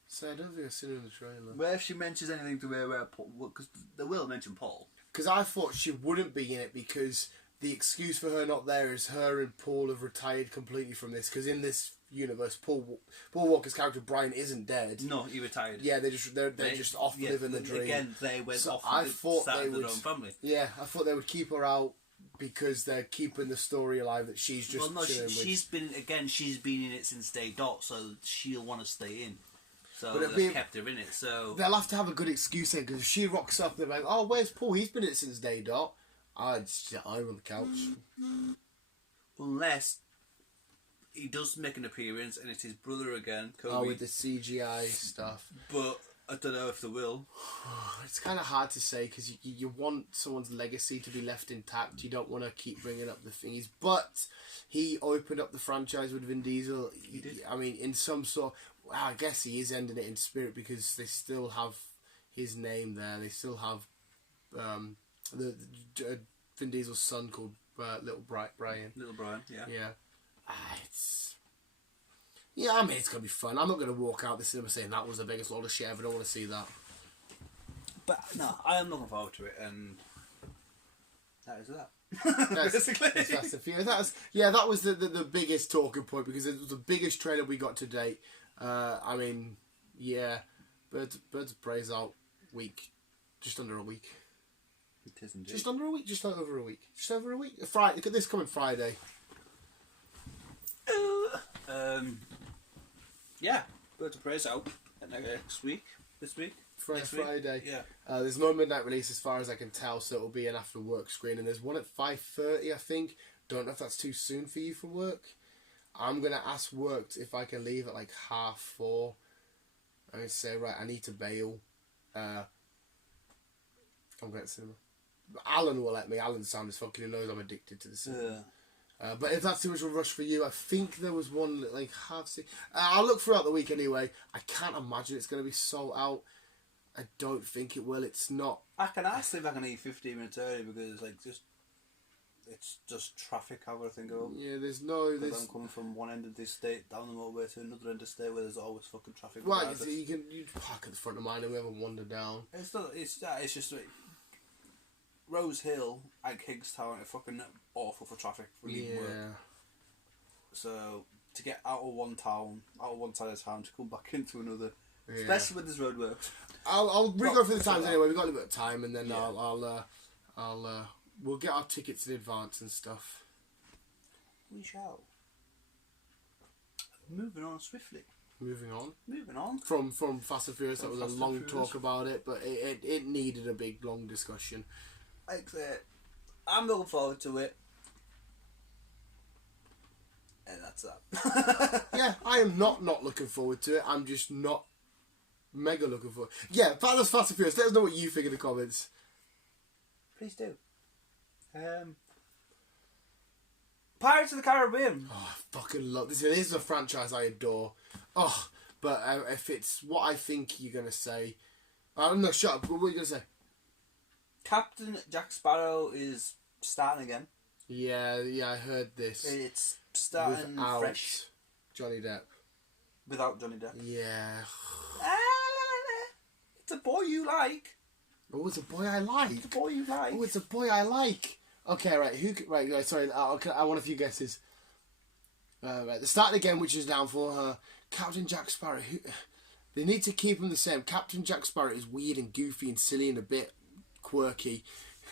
So I don't think I've seen her in the trailer. Where if she mentions anything to where Paul... Because they will mention Paul. Because I thought she wouldn't be in it because the excuse for her not there is her and Paul have retired completely from this. Because in this universe, Paul Walker's character Brian isn't dead. No, he retired. Yeah, they're just off living the dream. Again, they went off I thought they would, their own family. Yeah, I thought they would keep her out because they're keeping the story alive that she's just. Well, no, she's been in it since day dot, so she'll want to stay in. So but they've kept her in it. So they'll have to have a good excuse then, because if she rocks up, they're like, "Oh, where's Paul? He's been in it since day dot." I'm on the couch. Unless he does make an appearance and it's his brother again, Kobe. Oh, with the CGI stuff. But I don't know if they will. It's kind of hard to say because you want someone's legacy to be left intact. You don't want to keep bringing up the thingies. But he opened up the franchise with Vin Diesel. I mean, in some sort... Well, I guess he is ending it in spirit because they still have his name there. They still have Vin Diesel's son called Little Brian. Little Brian, yeah. Yeah. I mean, it's going to be fun. I'm not going to walk out the cinema saying that was the biggest load of shit ever. I don't want to see that. But, no, I am looking forward to it, and that is that. Basically. That's Fast and Furious. That was the biggest talking point because it was the biggest trailer we got to date. I mean, yeah, Birds of Prey's out just under a week. It is indeed. Just under a week, just over a week. Just over a week. Friday, look at this coming Friday. Yeah, Birds of Prey's out next week. This week. Friday. Yeah. There's no midnight release as far as I can tell, so it'll be an after work screen, and there's one at 5:30, I think. Don't know if that's too soon for you for work. I'm going to ask work if I can leave at like 4:30. I'm going to say, right, I need to bail. I'm going to cinema. But Alan will let me. Alan's sound is fucking, he knows I'm addicted to the cinema. But if that's too much of a rush for you, I think there was one like I'll look throughout the week anyway. I can't imagine it's going to be sold out. I don't think it will. It's not. I can ask if I can leave 15 minutes early because it's just traffic. I've got to think of. Yeah, I'm coming from one end of the state down the motorway to another end of the state where there's always fucking traffic. Right, you park at the front of mine and we have a wander down. It's just like Rose Hill and Kingstown are fucking awful for traffic for leaving work. So to get out of one side of town to come back into another, especially with this roadworks. I'll go through the times anyway. We've got a bit of time, and then we'll get our tickets in advance and stuff. We shall. Moving on swiftly. Moving on. From Fast and Furious, that was a long talk about it, but it needed a big, long discussion. I'm looking forward to it. And that's that. Yeah, I am not looking forward to it. I'm just not mega looking forward. Yeah, Fast and Furious. Let us know what you think in the comments. Please do. Pirates of the Caribbean. Oh, I fucking love this. This is a franchise I adore. Oh, but if it's what I think you're gonna say, no, shut up. What are you gonna say? Captain Jack Sparrow is starting again. Yeah, I heard this. It's starting without fresh. Johnny Depp. Without Johnny Depp. Yeah. It's a boy you like. Oh, it's a boy I like. It's a boy you like. Oh, it's a boy I like. Okay, right. Right. Sorry. I want a few guesses. Right. They're starting again, which is down for her. Captain Jack Sparrow. They need to keep them the same. Captain Jack Sparrow is weird and goofy and silly and a bit quirky.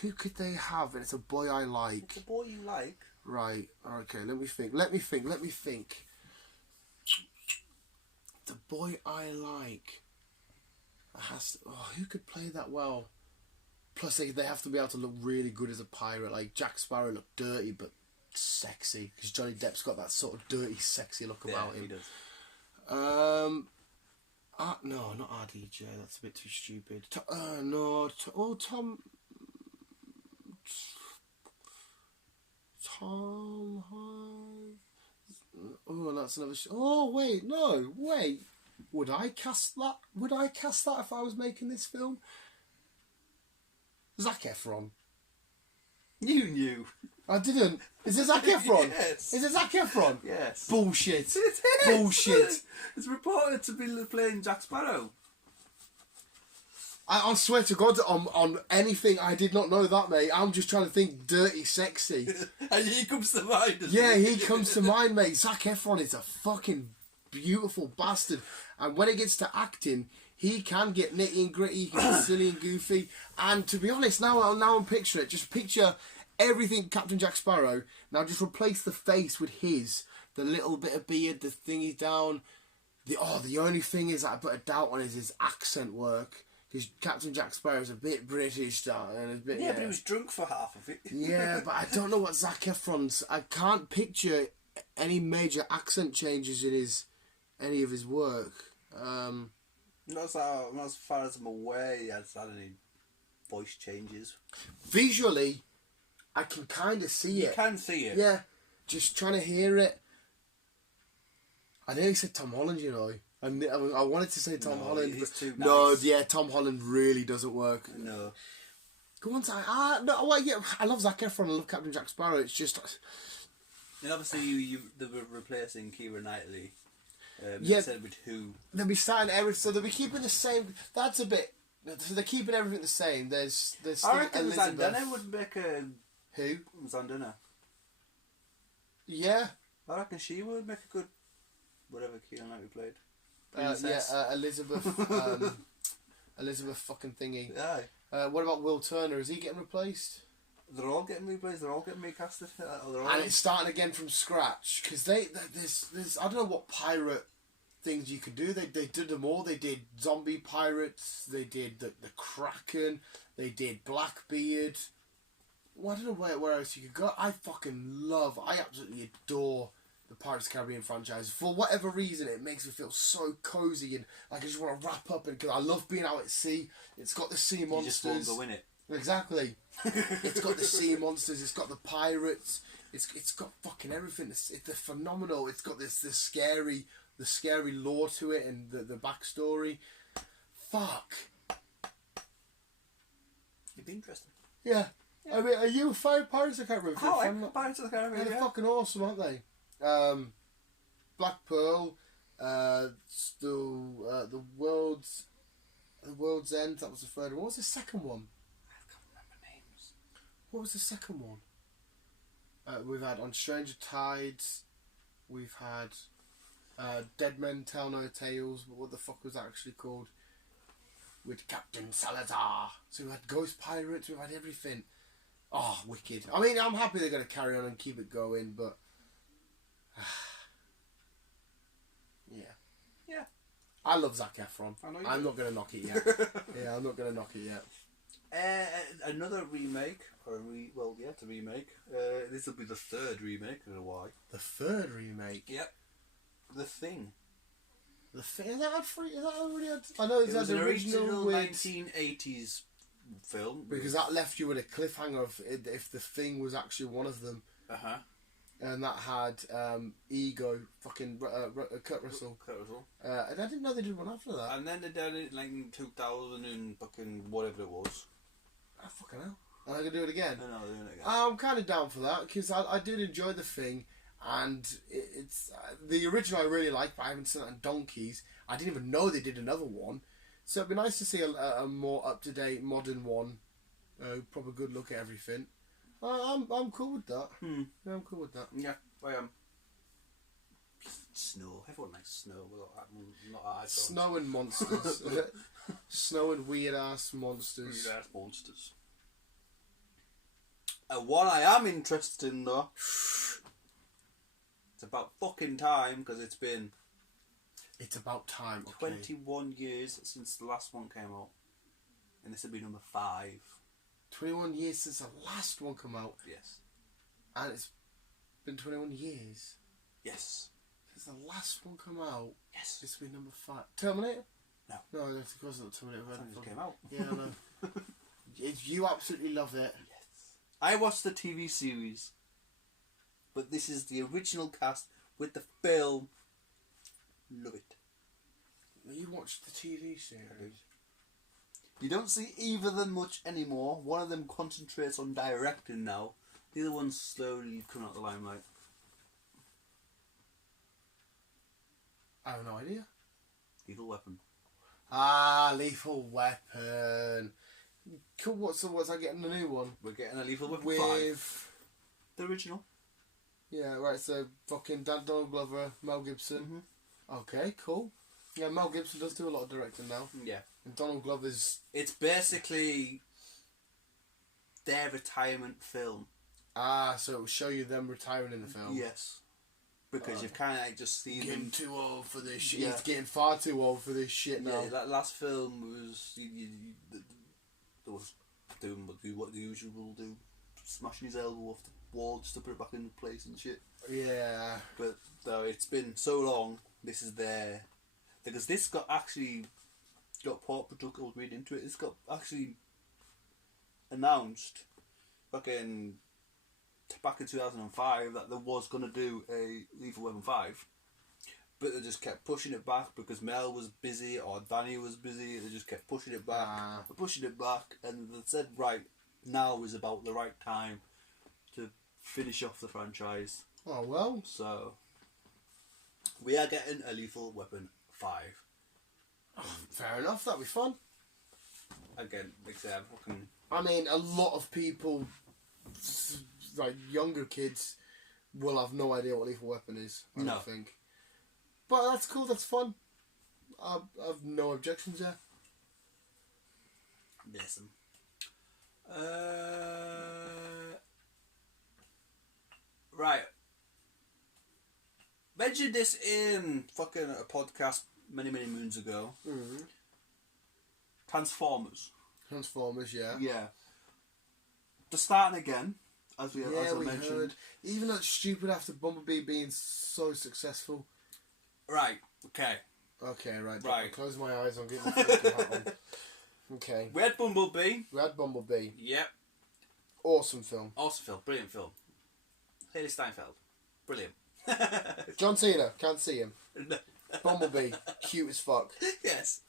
Who could they have? And it's a boy I like. It's a boy you like. Right. Okay. Let me think. The boy I like. Who could play that well? Plus, they have to be able to look really good as a pirate. Like Jack Sparrow looked dirty but sexy because Johnny Depp's got that sort of dirty, sexy look about him. He does. No, not RDJ. That's a bit too stupid. Tom. Oh, that's another. Wait. Would I cast that? If I was making this film? Zac Efron. You knew. I didn't. Is it Zac Efron? Yes. Is it Zac Efron? Yes. Bullshit. It is. Bullshit. It's reported to be playing Jack Sparrow. I swear to God, on anything, I did not know that, mate. I'm just trying to think dirty, sexy. And he comes to mind. Yeah, he comes to mind, mate. Zac Efron is a fucking beautiful bastard. And when it gets to acting, he can get nitty and gritty, he can get silly and goofy. And to be honest, now I'm picturing it. Just picture everything Captain Jack Sparrow. Now just replace the face with the little bit of beard, the thingy down. The only thing is that I put a doubt on is his accent work. Because Captain Jack Sparrow is a bit British, and a bit. Yeah, but he was drunk for half of it. Yeah, but I don't know what Zac Efron's. I can't picture any major accent changes in any of his work. Not as far as I'm aware, he has had any voice changes. Visually, I can kind of see it. You can see it. Yeah, just trying to hear it. I nearly said Tom Holland, you know. I wanted to say Tom Holland. He's too nice. No, yeah, Tom Holland really doesn't work. No. Go on, I love Zac Efron. I love Captain Jack Sparrow. It's just. And obviously, they were replacing Keira Knightley. Instead with who? They'll be starting everything. So they'll be keeping the same. That's a bit. So they're keeping everything the same. There's I reckon Elizabeth. Zandana would make a. Who? Zandana. Yeah. I reckon she would make a good. Whatever Keira Knightley played. Elizabeth. Elizabeth fucking thingy. Aye. What about Will Turner? Is he getting replaced? They're all getting replaced. They're all getting recasted. And it's starting again from scratch because there's I don't know what pirate things you could do. They did them all. They did zombie pirates. They did the Kraken. They did Blackbeard. Well, I don't know where else you could go. I absolutely adore the Pirates of the Caribbean franchise. For whatever reason, it makes me feel so cozy and like I just want to wrap up. And cause I love being out at sea. It's got the sea monsters. You just won't go in it. Exactly. It's got the sea monsters. It's got the pirates. It's got fucking everything. It's phenomenal. It's got the scary lore to it and the backstory. Fuck. It'd be interesting. Yeah. I mean, are you a fan of Pirates of the Caribbean? I like Pirates of the Caribbean. They're fucking awesome, aren't they? Black Pearl, the World's End. That was the third one. What was the second one? I can't remember names. What was the second one? We've had On Stranger Tides. We've had Dead Men Tell No Tales. But what the fuck was that actually called? With Captain Salazar. So we had Ghost Pirates. We've had everything. Oh, wicked. I mean, I'm happy they're going to carry on and keep it going, but yeah. I love Zac Efron. I'm not going to knock it yet. Yeah, I'm not going to knock it yet. Another remake, it's a remake. This will be the third remake. I don't know why. The third remake. Yep. The Thing. The Thing. Is that already had? I know It was the an original with 1980s film. because that left you with a cliffhanger of if the Thing was actually one of them. And that had Ego, fucking Kurt Russell. And I didn't know they did one after that. And then they did it like in 2000 and fucking whatever it was. Oh, fucking hell. And I can do it again. I know, they're doing it again. I'm kind of down for that because I did enjoy The Thing, and it's the original I really liked, but I haven't seen it on donkeys. I didn't even know they did another one, so it'd be nice to see a more up to date, modern one. Proper good look at everything. I'm cool with that. Yeah, I'm cool with that. Yeah, I am. Snow. Everyone likes snow. Well, not I. Snow and monsters. Snow and weird ass monsters. Weird ass monsters. What I am interested in though, it's about fucking time because it's been. It's about time. Okay. 21 years since the last one came out, and this will be number 5. 21 years since the last one came out. Yes. And it's been 21 years. Yes. Since the last one came out. Yes. This will be number 5. Terminator? No. No, of course not Terminator. It just came out. Yeah, I know. You absolutely love it. Yes. I watched the TV series, but this is the original cast with the film. Love it. You watched the TV series? You don't see either of them much anymore. One of them concentrates on directing now. The other one's slowly coming out the limelight. I have no idea. Lethal Weapon. Lethal Weapon. Cool. What's I getting the new one? We're getting a Lethal Weapon with 5. The original. Yeah, right. So fucking Donald Glover, Mel Gibson. Okay, cool. Yeah, Mel Gibson does do a lot of directing now. Yeah. And Donald Glover's... It's basically their retirement film. So it will show you them retiring in the film. Yes. Because you've kind of like just seen getting him... too old for this shit. Yeah. He's getting far too old for this shit now. Yeah, that last film was... There was doing what the usual will do. Smashing his elbow off the wall just to put it back in place and shit. Yeah. But though it's been so long, this is their... Because this got Port Production, I was reading into it, it's got actually announced back in 2005 that there was going to do a Lethal Weapon 5, but they just kept pushing it back because Mel was busy or Danny was busy. They just kept pushing it back, and they said, right, now is about the right time to finish off the franchise. Oh well. So we are getting a Lethal Weapon 5. Fair enough, that'd be fun. Again, except fucking... I mean, a lot of people, like younger kids, will have no idea what Lethal Weapon is, I don't think. But that's cool, that's fun. I've no objections there. Awesome. Right. Mentioned this in fucking a podcast many moons ago. Transformers, yeah. Yeah. They're starting again, as I mentioned. Heard. Even that stupid after Bumblebee being so successful. Right. Okay. Okay. Right. Right. Close my eyes. I'm getting the fucking hat on. Okay. We had Bumblebee. Yep. Awesome film. Brilliant film. Haley Steinfeld. Brilliant. John Cena. Can't see him. Bumblebee. Cute as fuck. Yes.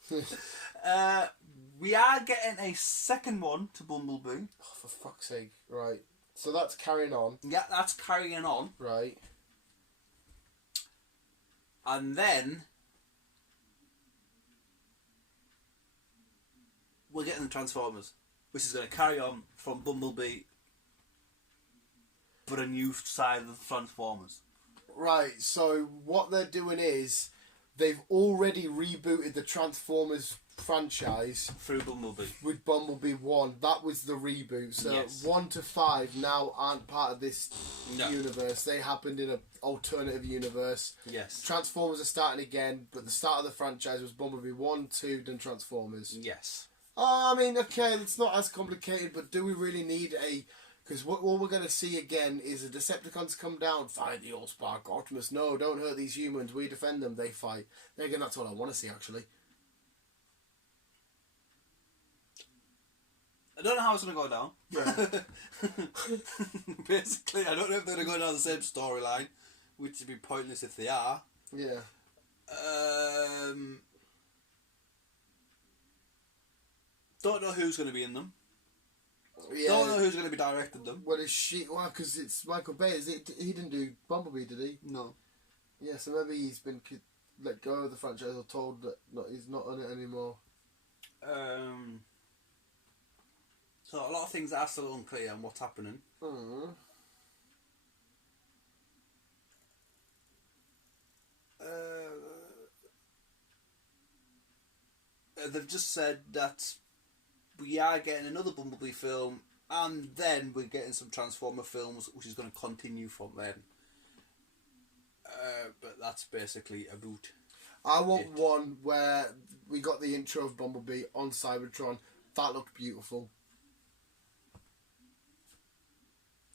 We are getting a second one to Bumblebee. Oh, for fuck's sake. Right. So that's carrying on. Yeah, that's carrying on. Right. And then we're getting the Transformers, which is going to carry on from Bumblebee, but a new side of the Transformers. Right, so what they're doing is they've already rebooted the Transformers franchise through Bumblebee. With Bumblebee 1. That was the reboot. So yes. 1 to 5 now aren't part of this universe. They happened in an alternative universe. Yes. Transformers are starting again, but the start of the franchise was Bumblebee 1, 2, then Transformers. Yes. Oh, I mean, okay, it's not as complicated, but do we really need a... Because all we're going to see again is the Decepticons come down, fight the Allspark Optimus. No, don't hurt these humans. We defend them. They fight. Then again, that's all I want to see, actually. I don't know how it's going to go down. Yeah. Basically, I don't know if they're going to go down the same storyline, which would be pointless if they are. Yeah. Don't know who's going to be in them. Yeah. Don't know who's going to be directing them. Well, it's shit. Why? Because it's Michael Bay. He didn't do Bumblebee, did he? No. Yeah, so maybe he's been let go of the franchise or told that he's not on it anymore. So a lot of things are still unclear on what's happening. They've just said that we are getting another Bumblebee film, and then we're getting some Transformer films, which is going to continue from then. But that's basically about I want one where we got the intro of Bumblebee on Cybertron. That looked beautiful.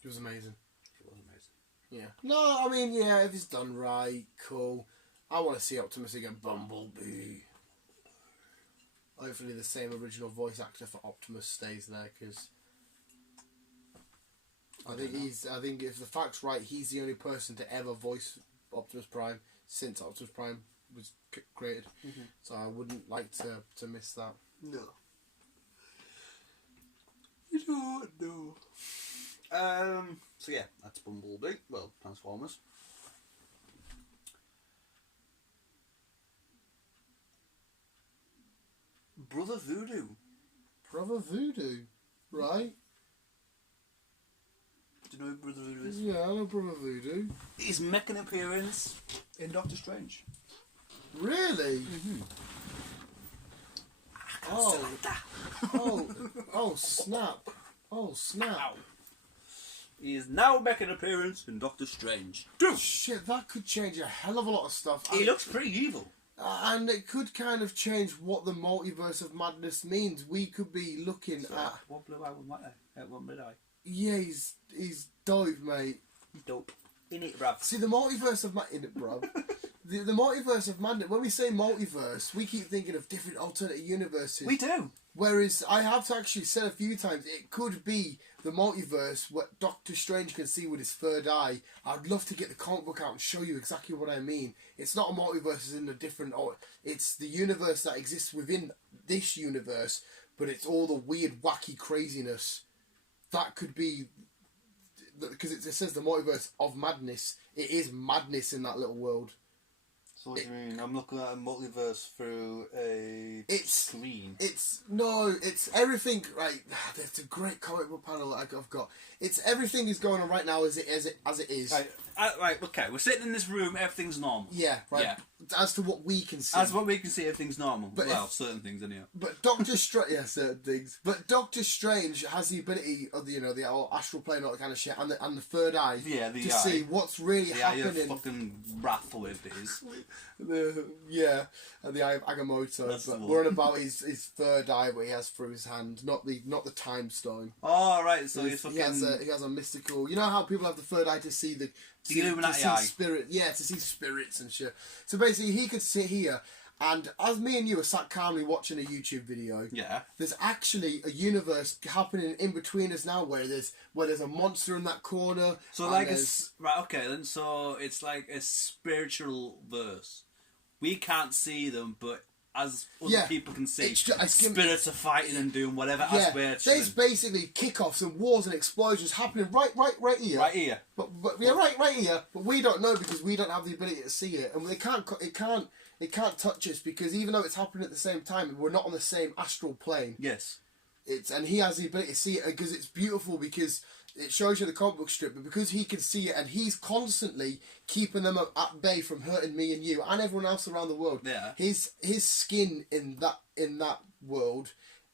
It was amazing. It was amazing. Yeah. No, I mean, yeah, if it's done right, cool. I want to see Optimus again. Bumblebee. Hopefully the same original voice actor for Optimus stays there, because I think if the fact's right, he's the only person to ever voice Optimus Prime since Optimus Prime was created. So I wouldn't like to miss that. No. You don't know. So yeah, that's Bumblebee. Well, Transformers. Brother Voodoo. Brother Voodoo, right? Do you know who Brother Voodoo is? Yeah, I know Brother Voodoo. He's making an appearance in Doctor Strange. Really? Oh, snap. Oh, snap. Ow. He is now making an appearance in Doctor Strange. Shit, that could change a hell of a lot of stuff. He looks pretty evil. And it could kind of change what the multiverse of madness means. We could be looking at... One blue eye, one white eye. One red eye. Yeah, he's dope, mate. Dope. In it, bruv. See, the multiverse of in it, bruv. the multiverse of madness. When we say multiverse, we keep thinking of different alternate universes. We do. Whereas I have actually said a few times, it could be the multiverse what Doctor Strange can see with his third eye. I'd love to get the comic book out and show you exactly what I mean. It's not a multiverse, it's in a different... It's the universe that exists within this universe, but it's all the weird, wacky craziness. That could be... Because it says the multiverse of madness. It is madness in that little world. So what do you mean? I'm looking at a multiverse through a screen. It's everything. Right, there's a great comic book panel that I've got. It's everything is going on right now as it is. Right, okay. We're sitting in this room. Everything's normal. Yeah, right. Yeah. As to what we can see. As what we can see, everything's normal. But certain things anyhow. But Doctor Strange, yeah, certain things. But Doctor Strange has the ability of the astral plane, all that kind of shit, and the third eye. Yeah, the to eye. see what's really happening. The fucking wrathful it is. And the eye of Agamotto. That's but we're on about his third eye, what he has through his hand, not the time stone. Oh right, so he's he has a mystical. You know how people have the third eye to see the Illuminati eye. Spirit, to see spirits and shit. So basically, he could sit here, and as me and you are sat calmly watching a YouTube video, there's actually a universe happening in between us now, where there's a monster in that corner. So then, so it's like a spiritual verse. We can't see them, but as other people can see, spirits are fighting and doing whatever as we're chilling. There's basically kickoffs and wars and explosions happening right here. Right here. But right here. But we don't know because we don't have the ability to see it, and it can't touch us because even though it's happening at the same time, we're not on the same astral plane. Yes. And he has the ability to see it because it's beautiful because it shows you the comic book strip, but because he can see it and he's constantly keeping them at bay from hurting me and you and everyone else around the world. Yeah. His skin in that world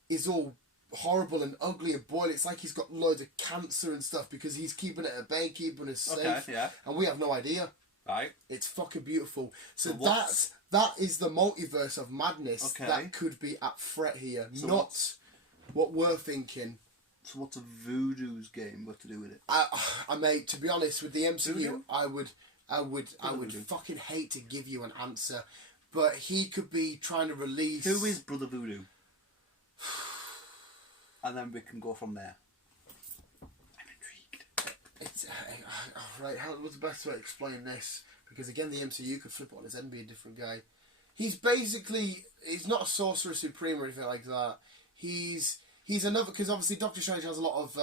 is all horrible and ugly and boiled. It's like he's got loads of cancer and stuff because he's keeping it at bay, keeping us safe. Okay, yeah. And we have no idea. Right. It's fucking beautiful. So what's- that is the multiverse of madness Okay. that could be at threat here, So not what we're thinking. So what's a voodoo's game got to do with it? I mate, to be honest, with the MCU, Voodoo? I would Voodoo. fucking hate to give you an answer, but he could be trying to release. Who is Brother Voodoo? And then we can go from there. I'm intrigued. It's right. What's the best way to explain this? Because again, the MCU could flip it on his head and be a different guy. He's not a sorcerer supreme or anything like that. He's another, because obviously Doctor Strange has a lot of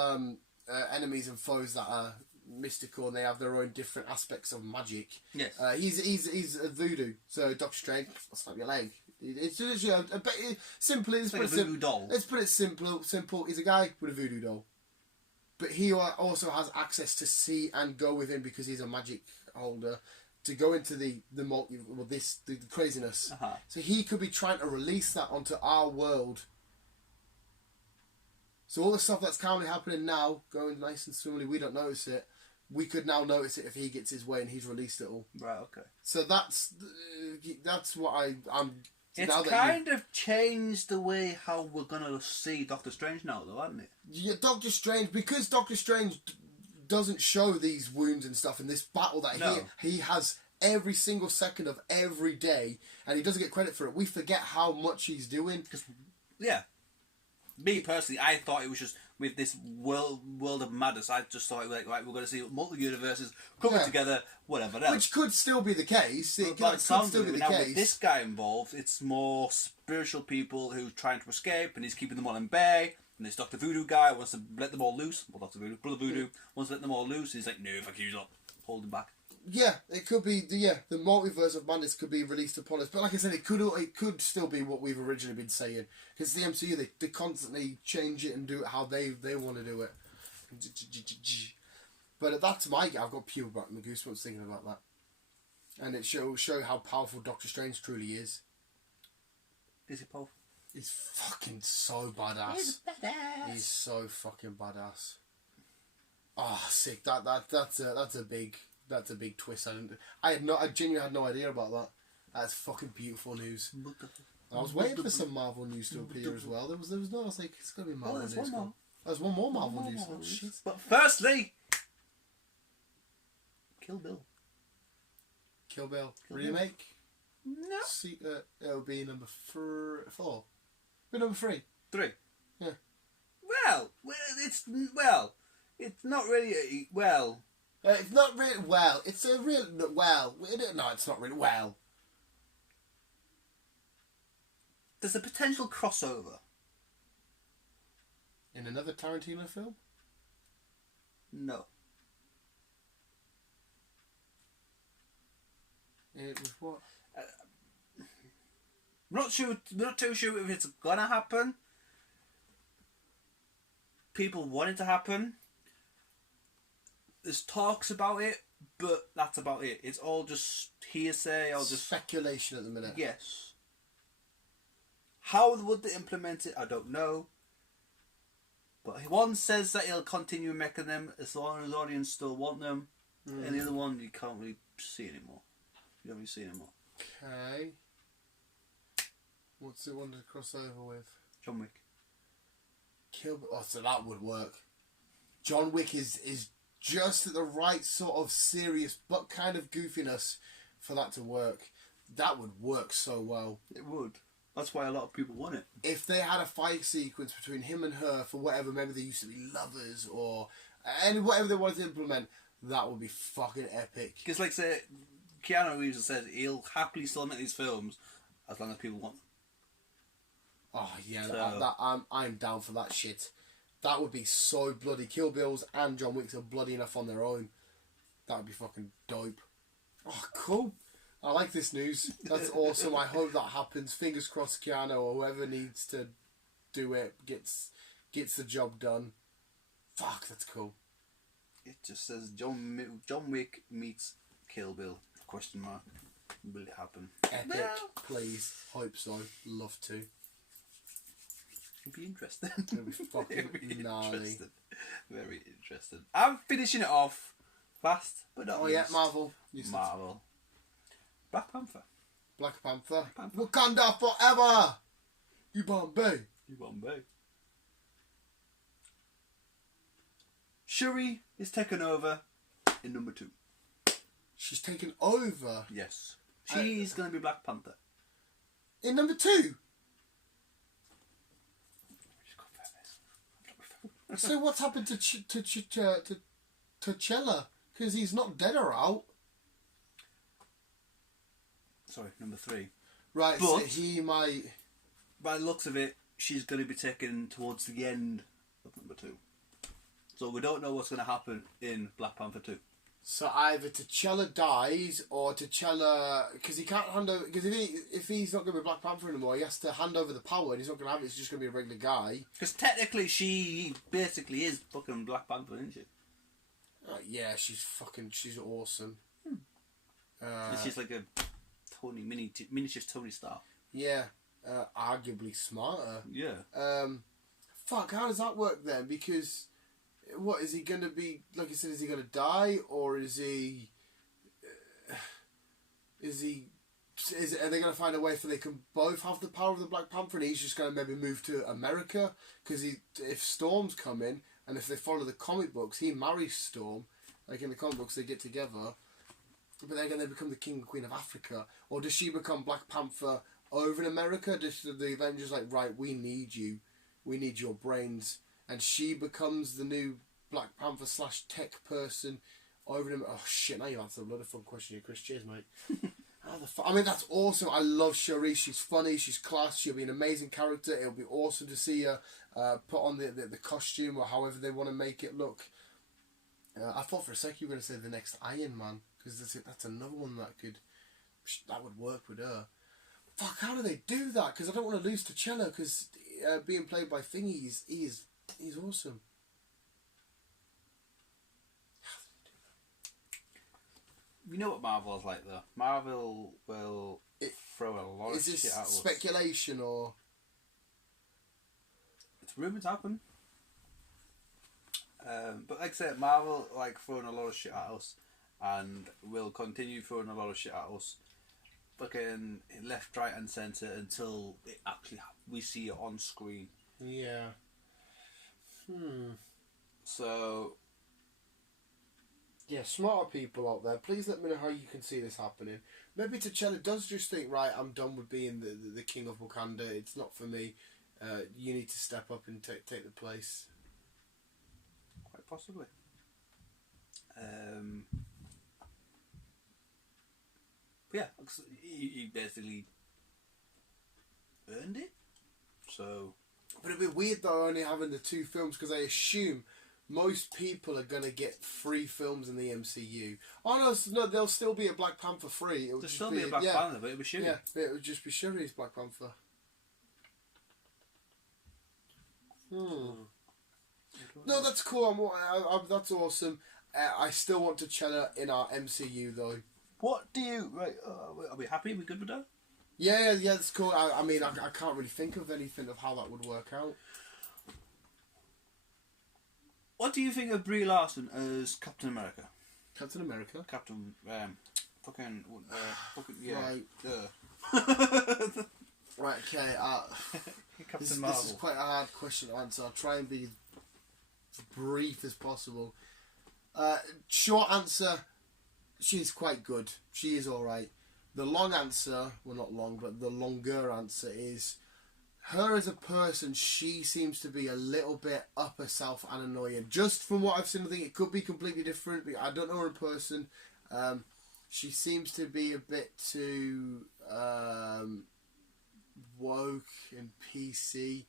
enemies and foes that are mystical and they have their own different aspects of magic. Yes. He's a voodoo. So Doctor Strange, I'll snap your leg. It's literally a bit simple. It's like a voodoo doll. Let's put it simple. He's a guy with a voodoo doll, but he also has access to see and go within because he's a magic holder to go into the craziness. Uh-huh. So he could be trying to release that onto our world. So all the stuff that's currently happening now, going nice and swimmingly, we don't notice it. We could now notice it if he gets his way and he's released it all. Right. Okay. So that's what I'm. It's now that kind of changed the way how we're gonna see Doctor Strange now, though, hasn't it? Yeah, Doctor Strange, because Doctor Strange doesn't show these wounds and stuff in this battle that he has every single second of every day, and he doesn't get credit for it. We forget how much he's doing. Yeah. Me personally, I thought it was just with this world of madness. I just thought it was like, right, we're going to see multiple universes coming together, whatever else. Which could still be the case. It But could sounds still be the now case. with this guy involved, it's more spiritual people who are trying to escape, and he's keeping them all in bay. And this Doctor Voodoo guy wants to let them all loose. Well, Doctor Voodoo, Brother Voodoo wants to let them all loose. And he's like, no, fuck you, not hold them back. Yeah, it could be. The multiverse of madness could be released upon us. But like I said, it could still be what we've originally been saying. Because the MCU, they constantly change it and do it how they want to do it. But that's I've got pure goosebumps thinking about that. And it show how powerful Doctor Strange truly is. Is he powerful? He's fucking so badass. He's badass. He's so fucking badass. Oh, sick! That's a big twist. I genuinely had no idea about that. That's fucking beautiful news. I was waiting for some Marvel news to appear as well. There was no. I was like, it's gonna be Marvel news. One more. There's one more Marvel news. Oh shit! But firstly, Kill Bill. Kill Bill remake. No. See, it'll be number 4. Be number 3. 3. Yeah. Well, it's not really well. It's not really well. It's a real well. No, it's not really well. There's a potential crossover. In another Tarantino film? No. It was what? Not too sure if it's gonna happen. People want it to happen. There's talks about it, but that's about it. It's all just hearsay or just speculation at the minute. Yes. How would they implement it? I don't know. But one says that he'll continue making them as long as the audience still want them, and the other one you can't really see anymore. You don't really see anymore. Okay. What's it want to cross over with? John Wick. So that would work. John Wick is just at the right sort of serious but kind of goofiness for that to work. That would work so well. It would. That's why a lot of people want it. If they had a fight sequence between him and her for whatever, maybe they used to be lovers or and whatever they wanted to implement, that would be fucking epic. Because like say, Keanu Reeves said he'll happily still make these films as long as people want them. Oh yeah, I'm down for that shit. That would be so bloody. Kill Bills and John Wicks are bloody enough on their own. That would be fucking dope. Oh, cool. I like this news. That's awesome. I hope that happens. Fingers crossed Keanu or whoever needs to do it gets the job done. Fuck, that's cool. It just says John Wick meets Kill Bill. Question mark. Will it happen? Epic. Well, please. Hope so. Love to. It'd be interesting. It'd be fucking gnarly. Very interesting. I'm finishing it off. Last but not least. Marvel. Marvel. Black Panther. Black Panther. Wakanda forever! You Bombay. Shuri is taken over in number 2. She's taken over? Yes. She's going to be Black Panther. In number 2? So what's happened to T'Challa? Because he's not dead or out. Sorry, number 3. Right, but, so he might... By the looks of it, she's going to be taken towards the end of number 2. So we don't know what's going to happen in Black Panther 2. So either T'Challa dies or T'Challa... Because he can't hand over... Because if he's not going to be Black Panther anymore, he has to hand over the power and he's not going to have it. He's just going to be a regular guy. Because technically she basically is fucking Black Panther, isn't she? Yeah, she's awesome. She's like a miniature Tony Stark. Yeah, arguably smarter. Yeah. Fuck, how does that work then? Because... What, is he going to be, like I said, is he going to die, or is he, are they going to find a way so they can both have the power of the Black Panther and he's just going to maybe move to America? Because if Storm's coming, and if they follow the comic books, he marries Storm, like in the comic books they get together, but they're going to become the King and Queen of Africa, or does she become Black Panther over in America? Does the Avengers like, right, we need you, we need your brains, and she becomes the new Black Panther / tech person over in... Oh shit, now you answered a lot of fun question here, Chris. Cheers, mate. I mean, that's awesome. I love Shuri. She's funny, she's class, she'll be an amazing character. It'll be awesome to see her put on the costume or however they want to make it look. I thought for a second you were going to say the next Iron Man, because that's another one that would work with her. Fuck, how do they do that? Because I don't want to lose T'Challa, because being played by Thingy, he's awesome. You know what Marvel is like, though. Marvel will throw a lot of shit at us. Is this speculation or? It's rumours happen. But like I said, Marvel like throwing a lot of shit at us, and will continue throwing a lot of shit at us. Fucking left, right, and centre until it actually we see it on screen. Yeah. So. Yeah, smarter people out there, please let me know how you can see this happening. Maybe T'Challa does just think, right, I'm done with being the king of Wakanda, it's not for me, you need to step up and take the place. Quite possibly. But yeah, he basically earned it, so... But it'd be weird though only having the 2 films, because I assume... Most people are going to get 3 films in the MCU. Oh no, there'll still be a Black Panther 3. There'll still be a Black Panther, but it'll be Shuri. Yeah, it would just be Shuri's Black Panther. No, that's cool. That's awesome. I still want T'Challa in our MCU though. What do you... Right, are we happy? Are we good with that? Yeah, that's cool. I mean, I can't really think of anything of how that would work out. What do you think of Brie Larson as Captain America? Captain America? Captain... fucking yeah. Right. Right, okay. Captain Marvel. This is quite a hard question to answer. I'll try and be as brief as possible. Short answer, she's quite good. She is alright. The long answer, well not long, but the longer answer is... Her as a person, she seems to be a little bit up herself and annoying. Just from what I've seen, I think it could be completely different. But I don't know her in person. She seems to be a bit too woke and PC.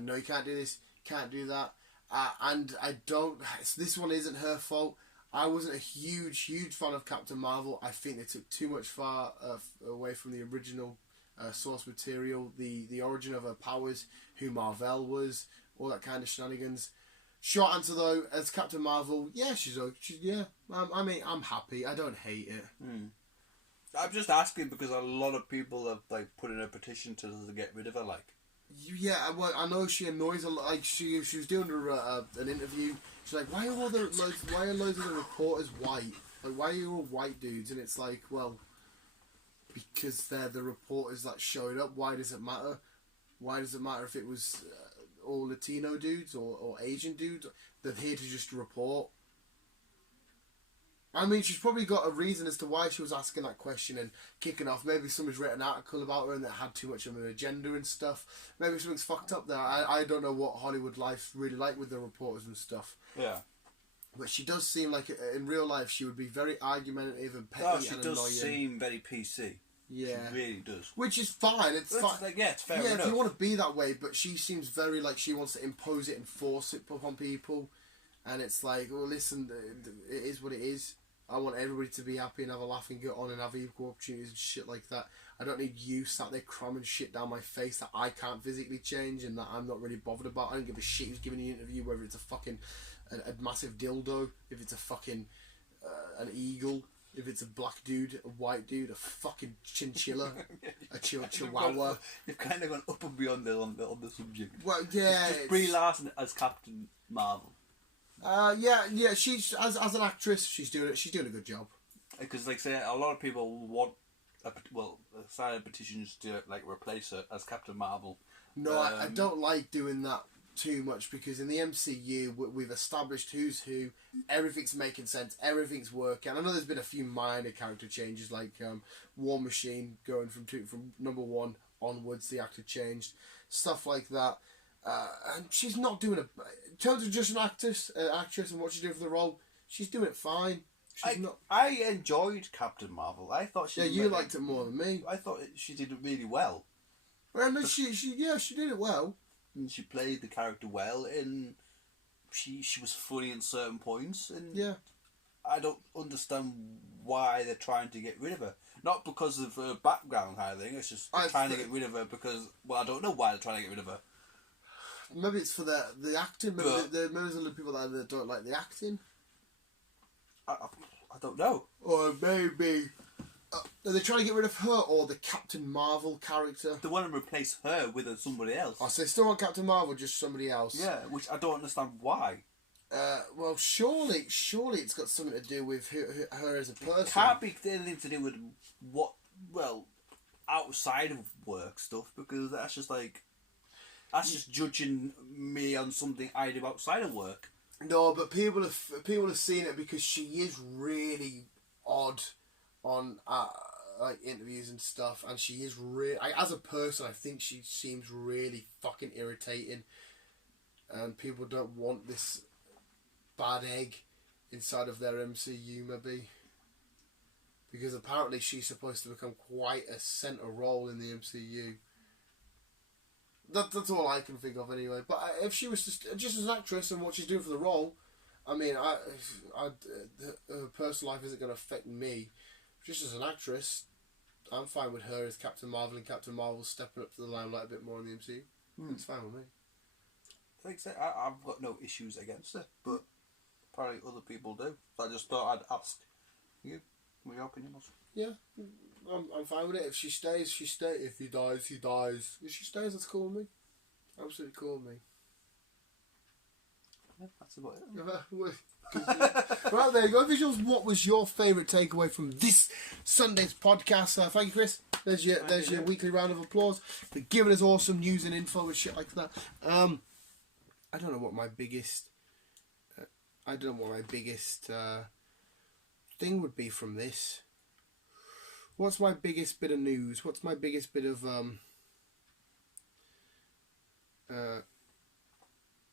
No, you can't do this, can't do that. And I don't... This one isn't her fault. I wasn't a huge fan of Captain Marvel. I think they took too much far away from the original... source material, the origin of her powers, who Marvel was, all that kind of shenanigans. Short answer though, as Captain Marvel, yeah, she's okay. I mean, I'm happy. I don't hate it. I'm just asking because a lot of people have like put in a petition to get rid of her. Like, Yeah, well, I know she annoys a lot. Like she was doing an interview. She's like, why are loads of the reporters white? Like, why are you all white dudes? And it's like, well, because they're the reporters that showed up. Why does it matter? Why does it matter if it was all Latino dudes or Asian dudes? They're here to just report. I mean, she's probably got a reason as to why she was asking that question and kicking off. Maybe somebody's written an article about her and that had too much of an agenda and stuff. Maybe something's fucked up there. I don't know what Hollywood life's really like with the reporters and stuff. Yeah. But she does seem like, in real life, she would be very argumentative and petty and annoying. She does seem very PC. Yeah. She really does. Which is fine. It's fine. Like, yeah, it's fair enough. enough. If you want to be that way, but she seems very like she wants to impose it and force it upon people. And it's like, well, listen, it is what it is. I want everybody to be happy and have a laugh and get on and have equal opportunities and shit like that. I don't need you sat there cramming shit down my face that I can't physically change and that I'm not really bothered about. I don't give a shit who's giving you an interview, whether it's a fucking a massive dildo, if it's a fucking an eagle, if it's a black dude, a white dude, a fucking chinchilla, a chihuahua. You've kind of gone up and beyond on the subject. Well, yeah. Just Brie Larson as Captain Marvel. Yeah. She's as an actress, she's doing a good job. Because, like, say, a lot of people want, sign petitions to like replace her as Captain Marvel. No, I don't like doing that too much because in the MCU we've established who's who, everything's making sense, everything's working. I know there's been a few minor character changes, like War Machine going from number 1 onwards, the actor changed, stuff like that. And she's not doing in terms of just an actress and what she's doing for the role, she's doing it fine. I enjoyed Captain Marvel. I thought she. Yeah, you liked it more than me. I thought she did it really well. Well, no, she did it well. And she played the character well, and she was funny in certain points. And yeah, I don't understand why they're trying to get rid of her. Not because of her background kind of thing. It's just they're trying to get rid of her because I don't know why they're trying to get rid of her. Maybe it's for the acting. Maybe there's a lot of people that don't like the acting. I don't know. Or maybe are they trying to get rid of her or the Captain Marvel character? They want to replace her with somebody else. Oh, so they still want Captain Marvel, just somebody else? Yeah, which I don't understand why. Well, surely it's got something to do with her as a person. It can't be anything to do with outside of work stuff, because that's just judging me on something I do outside of work. No, but people have seen it because she is really odd on like interviews and stuff, and she is really as a person. I think she seems really fucking irritating, and people don't want this bad egg inside of their MCU, maybe because apparently she's supposed to become quite a centre role in the MCU. That's all I can think of anyway. But if she was just as an actress and what she's doing for the role, I mean, her personal life isn't going to affect me. Just as an actress, I'm fine with her as Captain Marvel and Captain Marvel stepping up to the limelight a bit more in the MCU. It's fine with me. Like I say, I've got no issues against it, but probably other people do. So I just thought I'd ask you what your opinion was. Yeah. I'm fine with it. If she stays, she stays. If he dies, he dies. If she stays, that's cool with me. Absolutely cool with me. Yeah, that's about it. Right, there you go. Visuals, what was your favourite takeaway from this Sunday's podcast? Thank you, Chris. There's your weekly round of applause for giving us awesome news and info and shit like that. I don't know what my biggest thing would be from this. What's my biggest bit of news? What's my biggest bit of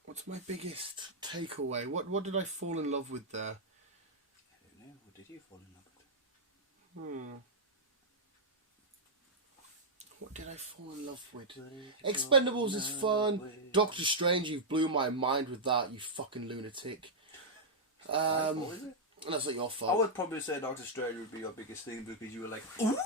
what's my biggest takeaway? What did I fall in love with there? I don't know. What did you fall in love with? What did I fall in love with? Expendables is fun. Doctor Strange, you blew my mind with that, you fucking lunatic. What is it? That's not your fault. I would probably say Doctor Strange would be your biggest thing because you were like, ooh,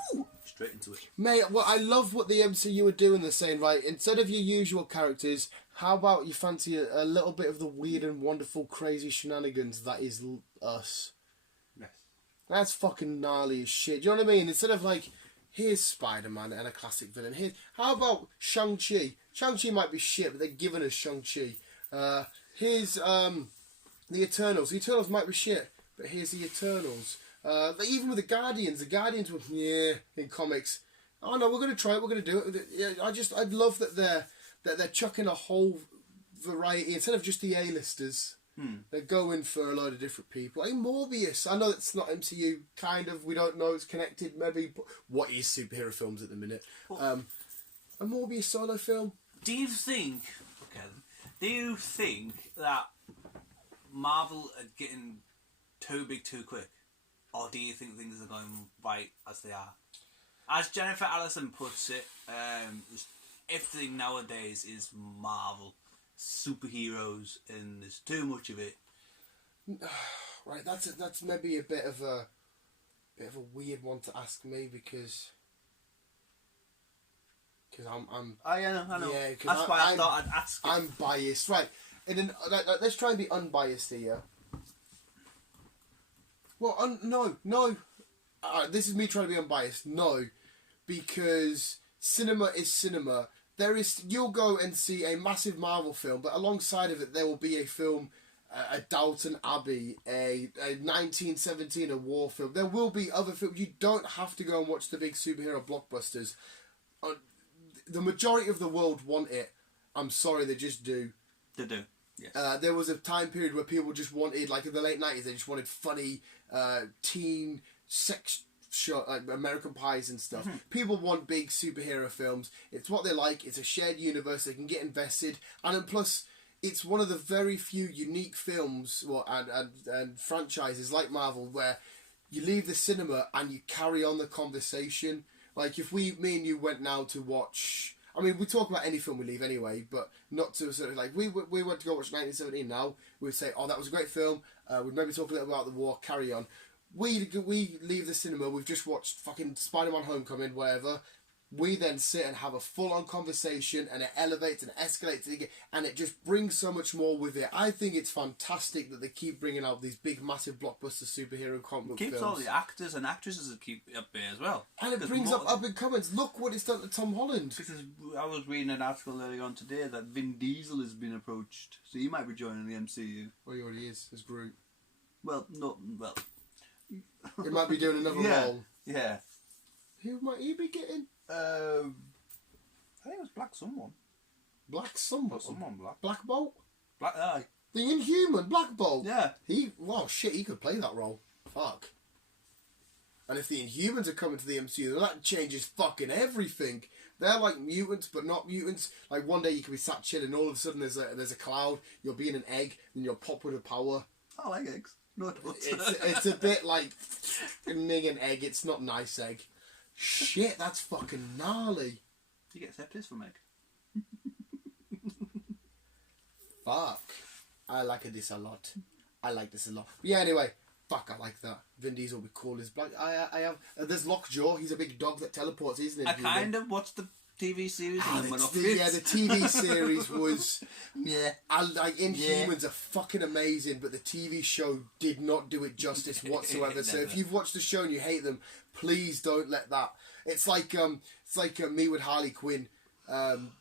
straight into it. Mate, well, I love what the MCU are doing. They're saying, right, instead of your usual characters, how about you fancy a little bit of the weird and wonderful, crazy shenanigans that is us? Yes. That's fucking gnarly as shit. Do you know what I mean? Instead of like, here's Spider-Man and a classic villain. How about Shang-Chi? Shang-Chi might be shit, but they're giving us Shang-Chi. Here's the Eternals. The Eternals might be shit, but here's the Eternals. Even with the Guardians were in comics. Oh no, we're gonna try it. We're gonna do it. I'd love that they're chucking a whole variety instead of just the A-listers. They're going for a load of different people. Like Morbius. I know it's not MCU. Kind of. We don't know it's connected. Maybe. But what is superhero films at the minute? A Morbius solo film. Do you think that Marvel are getting too big too quick, or do you think things are going right as they are? As Jennifer Allison puts it, everything nowadays is Marvel, superheroes, and there's too much of it. Right, that's maybe a bit of a weird one to ask me because I'm. I know. Yeah, that's why I thought I'd ask you. I'm biased, right? And then let's try and be unbiased here. Well, no. This is me trying to be unbiased. No, because cinema is cinema. You'll go and see a massive Marvel film, but alongside of it, there will be a film, a Downton Abbey, a 1917, a war film. There will be other films. You don't have to go and watch the big superhero blockbusters. The majority of the world want it. I'm sorry, they just do. They do. Yes. There was a time period where people just wanted, like in the late 90s, they just wanted funny teen sex show, like American Pies and stuff. People want big superhero films. It's what they like. It's a shared universe. They can get invested. And then plus, it's one of the very few unique films and franchises like Marvel where you leave the cinema and you carry on the conversation. Like if me and you went now to watch... I mean, we talk about any film we leave anyway, but not to sort of like... We went to go watch 1917 now. We'd say, oh, that was a great film. We'd maybe talk a little about the war, carry on. We leave the cinema, we've just watched fucking Spider-Man Homecoming, whatever. We then sit and have a full-on conversation, and it elevates and escalates, and it just brings so much more with it. I think it's fantastic that they keep bringing out these big, massive blockbuster superhero comic book films. Keeps all the actors and actresses that keep up there as well. And it brings up in comments, look what it's done to Tom Holland. Because I was reading an article earlier on today that Vin Diesel has been approached, so he might be joining the MCU. Well, he already is, as Groot. Well. He might be doing another role. Yeah. Who might he be getting? I think it was Black someone. Black someone? Someone black. Black Bolt? Black, aye. The Inhuman, Black Bolt? Yeah. He could play that role. Fuck. And if the Inhumans are coming to the MCU, then that changes fucking everything. They're like mutants, but not mutants. Like one day you could be sat chilling, all of a sudden there's a cloud, you'll be in an egg, and you'll pop with a power. I like eggs. No, it's a bit like ning an egg. It's not nice egg. Shit, that's fucking gnarly. You get sepsis from egg. Fuck. I like this a lot. But yeah, anyway. Fuck, I like that. Vin Diesel would be cool as black. I have. There's Lockjaw. He's a big dog that teleports, isn't he? I kind of watched the TV series. The TV series was... Yeah. Inhumans are fucking amazing, but the TV show did not do it justice whatsoever. So if you've watched the show and you hate them, please don't let that... It's like me with Harley Quinn. I'm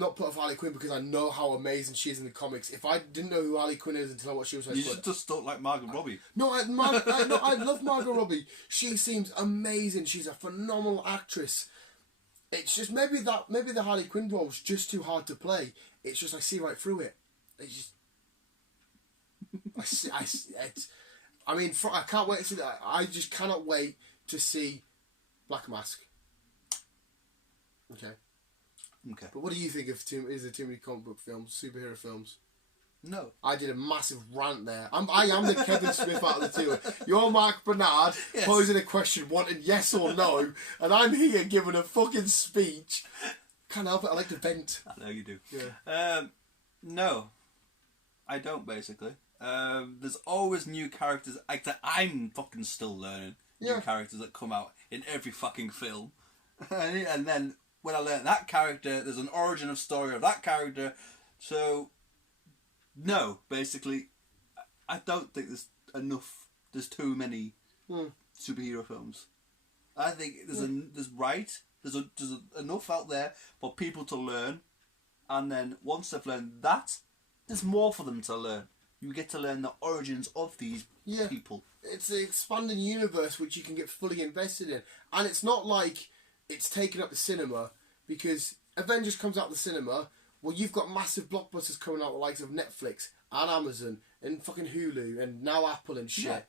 not put off Harley Quinn because I know how amazing she is in the comics. If I didn't know who Harley Quinn is until I watched Suicide Squad... You just don't like Margot Robbie. No, I love Margot Robbie. She seems amazing. She's a phenomenal actress. It's just maybe the Harley Quinn role was just too hard to play. It's just I see right through it. It's just I can't wait to see that. I just cannot wait to see Black Mask. Okay. But what do you think of is there too many comic book films, superhero films? No. I did a massive rant there. I am the Kevin Smith out of the two. You're Mark Bernard posing a question, wanting yes or no, and I'm here giving a fucking speech. Can't help it. I like to vent. I know you do. Yeah. No, I don't. Basically, there's always new characters. I'm fucking still learning new characters that come out in every fucking film, and then when I learn that character, there's an origin of story of that character. So. No, basically, I don't think there's enough. There's too many superhero films. I think there's enough out there for people to learn, and then once they've learned that, there's more for them to learn. You get to learn the origins of these people. It's an expanding universe which you can get fully invested in, and it's not like it's taken up the cinema because Avengers comes out the cinema. Well, you've got massive blockbusters coming out, the likes of Netflix and Amazon and fucking Hulu and now Apple and shit. Yeah.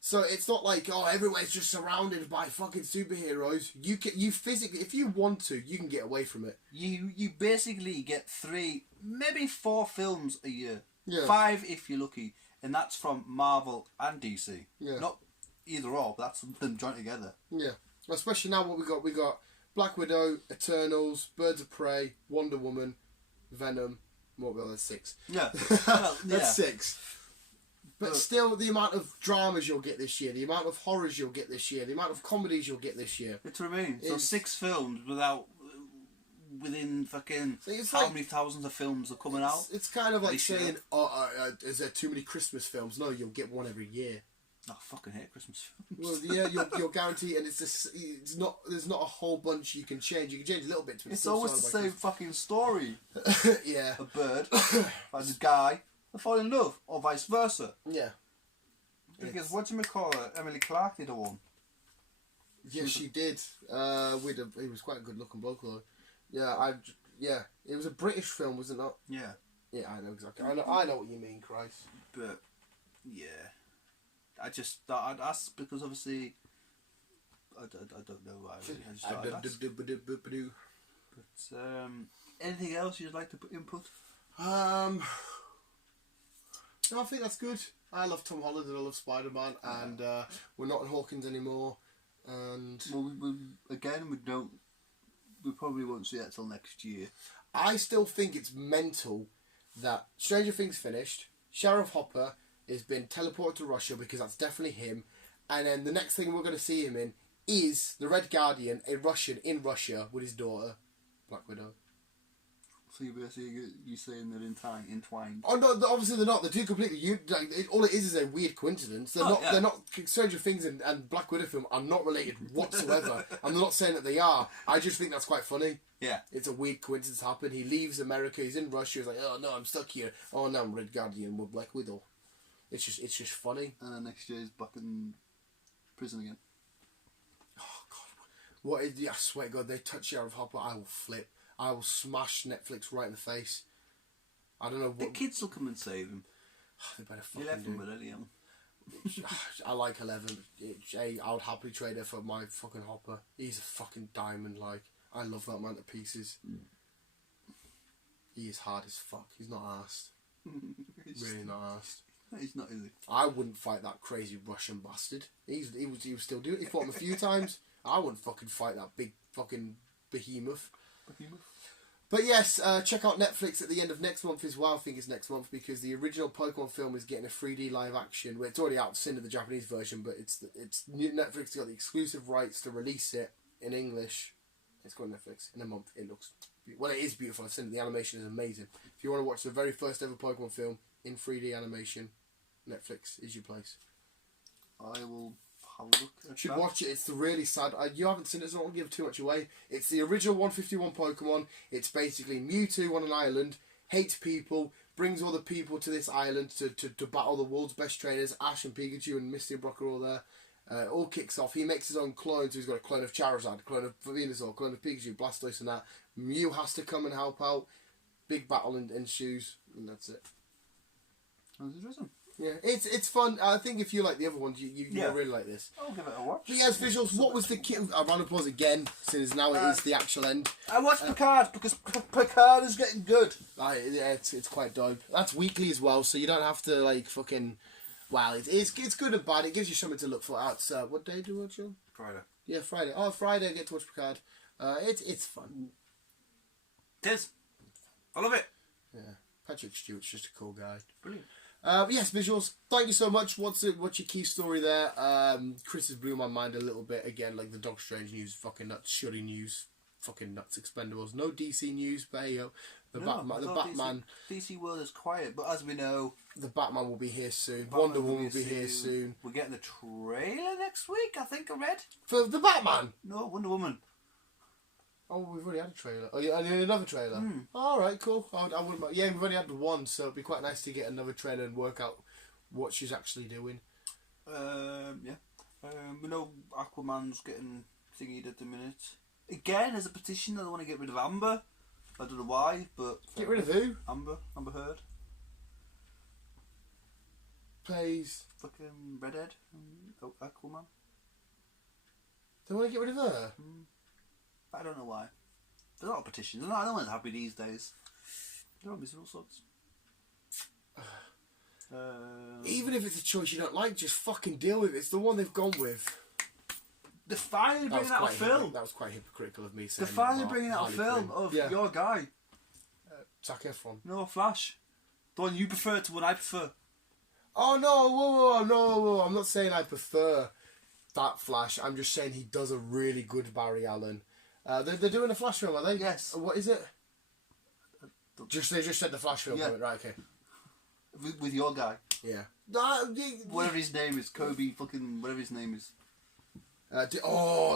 So it's not like, oh, everywhere's just surrounded by fucking superheroes. You physically, if you want to, you can get away from it. You basically get 3, maybe 4 films a year. Yeah. 5 if you're lucky, and that's from Marvel and DC. Yeah. Not either or, but that's them joined together. Yeah. Especially now what we got Black Widow, Eternals, Birds of Prey, Wonder Woman, Venom. What well, that's 6. Yeah. Well, that's 6. But still, the amount of dramas you'll get this year, the amount of horrors you'll get this year, the amount of comedies you'll get this year. It's remaining. So 6 films within fucking many thousands of films are coming out. It's kind of like saying, is there too many Christmas films? No, you'll get one every year. I fucking hate Christmas films. Well, yeah, you're guaranteed, and it's not. There's not a whole bunch you can change. You can change a little bit. It's always the same fucking story. Yeah. A bird finds a guy, they fall in love, or vice versa. Yeah. Because what do you call her? Emily Clark did a one. Yeah, she did. He was quite a good looking bloke though. Yeah, it was a British film, was it not? Yeah. Yeah, I know exactly. I know what you mean, Christ. But yeah, I'd ask because obviously I don't know why. I just But anything else you'd like to put input? No, I think that's good. I love Tom Holland and I love Spider-Man, and we're not in Hawkins anymore. And well, we probably won't see that till next year. I still think it's mental that Stranger Things finished, Sheriff Hopper has been teleported to Russia because that's definitely him, and then the next thing we're going to see him in is the Red Guardian, a Russian in Russia with his daughter, Black Widow. So you're basically saying they're entwined? Oh no, obviously they're not. They're two completely. All it is a weird coincidence. They're not. Yeah. They're not. Stranger Things and Black Widow film are not related whatsoever. I'm not saying that they are. I just think that's quite funny. Yeah. It's a weird coincidence happen. He leaves America. He's in Russia. He's like, oh no, I'm stuck here. Oh no, I'm Red Guardian with Black Widow. It's just funny. And then next year he's back in prison again. Oh God, what is? I swear to God, they touch Sheriff Hopper, I will flip. I will smash Netflix right in the face. I don't know what... The kids will come and save him. They better fucking 11 with Elliam. I like 11. I would happily trade her for my fucking Hopper. He's a fucking diamond, like. I love that man to pieces. He is hard as fuck. He's not arsed. Really not arsed. He's not, is he? I wouldn't fight that crazy Russian bastard. He was still doing it. He fought him a few times. I wouldn't fucking fight that big fucking behemoth. But yes, check out Netflix at the end of next month as well. I think it's next month because the original Pokemon film is getting a 3D live action. Well, it's already out in the Japanese version, but it's Netflix got the exclusive rights to release it in English. It's called Netflix in a month. It looks it is beautiful. I've seen it. The animation is amazing. If you want to watch the very first ever Pokemon film in 3D animation, Netflix is your place. I will have a look at You should watch it. It's really sad. You haven't seen it, so I don't want to give too much away. It's the original 151 Pokemon. It's basically Mewtwo on an island, hates people, brings all the people to this island to battle the world's best trainers. Ash and Pikachu and Misty and Brock are all there. It all kicks off. He makes his own clone, so he's got a clone of Charizard, a clone of Venusaur, a clone of Pikachu, Blastoise and that. Mew has to come and help out. Big battle ensues, and that's it. Sounds interesting. Yeah, it's fun. I think if you like the other ones, you'll really like this. I'll give it a watch. But yes, visuals. What was the a round of applause again, since now it is the actual end. I watched Picard because Picard is getting good. Yeah, it's quite dope. That's weekly as well, so you don't have to like fucking. Well, it's good and bad. It gives you something to look for. What day do you watch it? Friday. Yeah, Friday. Oh, Friday I get to watch Picard. It's fun. It is. I love it. Yeah, Patrick Stewart's just a cool guy. Brilliant. Yes, visuals. Thank you so much. What's your key story there? Chris has blew my mind a little bit again, like the Doctor Strange news, fucking nuts, Shuddy news, fucking nuts, Expendables. No DC news, but hey yo. The No, Batman. I The thought Batman. DC world is quiet, but as we know, The Batman will be here soon. Batman Wonder Woman will be here soon. We're getting the trailer next week, I think I read. For the Batman. No, Wonder Woman. Oh, we've already had a trailer. Oh, yeah, another trailer. All right, cool. I wouldn't mind. Yeah, we've already had one, so it'd be quite nice to get another trailer and work out what she's actually doing. Yeah. We know Aquaman's getting thingied at the minute. Again, there's a petition that they want to get rid of Amber. I don't know why, but... Get rid of who? Amber Heard. Plays. Fucking Redhead. Aquaman. They want to get rid of her? I don't know why. There's a lot of petitions. No one's happy these days. There are all sorts. Even if it's a choice you don't like, just fucking deal with it. It's the one they've gone with. They're finally bringing out a film. That was quite hypocritical of me saying They're finally bringing out a film of your guy. Zac Efron. No, Flash. The one you prefer to one I prefer. Oh no, whoa, I'm not saying I prefer that Flash. I'm just saying he does a really good Barry Allen. They're doing a Flash film, are they? Yes. What is it? They just said the Flash film. Yeah. Right, okay. With your guy. Yeah. Whatever his name is, Kobe fucking whatever his name is.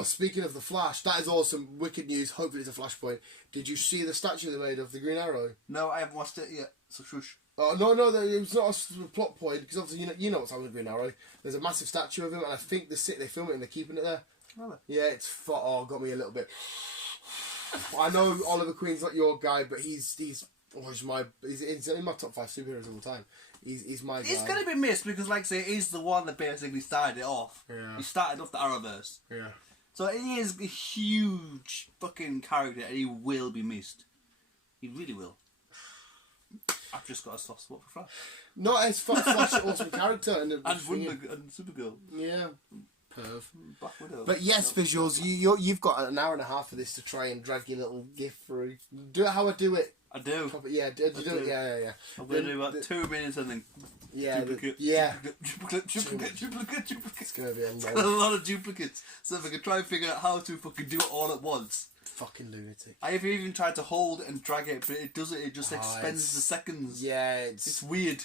Speaking of the Flash, that is awesome. Wicked news. Hopefully it's a flashpoint. Did you see the statue they made of the Green Arrow? No, I haven't watched it yet. So shush. Oh no, it was not a plot point because obviously you know what's happening with Green Arrow. There's a massive statue of him, and I think they film it and they're keeping it there. Really? Yeah, it's got me a little bit. I know Oliver Queen's not your guy, but he's in my top 5 superheroes of all time. He's my guy. He's gonna be missed because, like I say, he's the one that basically started it off. Yeah. He started off the Arrowverse. Yeah. So he is a huge fucking character, and he will be missed. He really will. I've just got a soft spot for Flash. No, it's Flash, awesome character, and Supergirl. Yeah. Perv. Black Widow. But yes, visuals. You've got an hour and a half for this to try and drag your little gift through. Do it how I do it. I do. Yeah, do it. Yeah. I'm going to do about 2 minutes and then duplicate. Duplicate. It's going to be A lot of duplicates. So if I can try and figure out how to fucking do it all at once. Fucking lunatic. I have even tried to hold and drag it, but it doesn't. It just expends the seconds. Yeah, it's weird.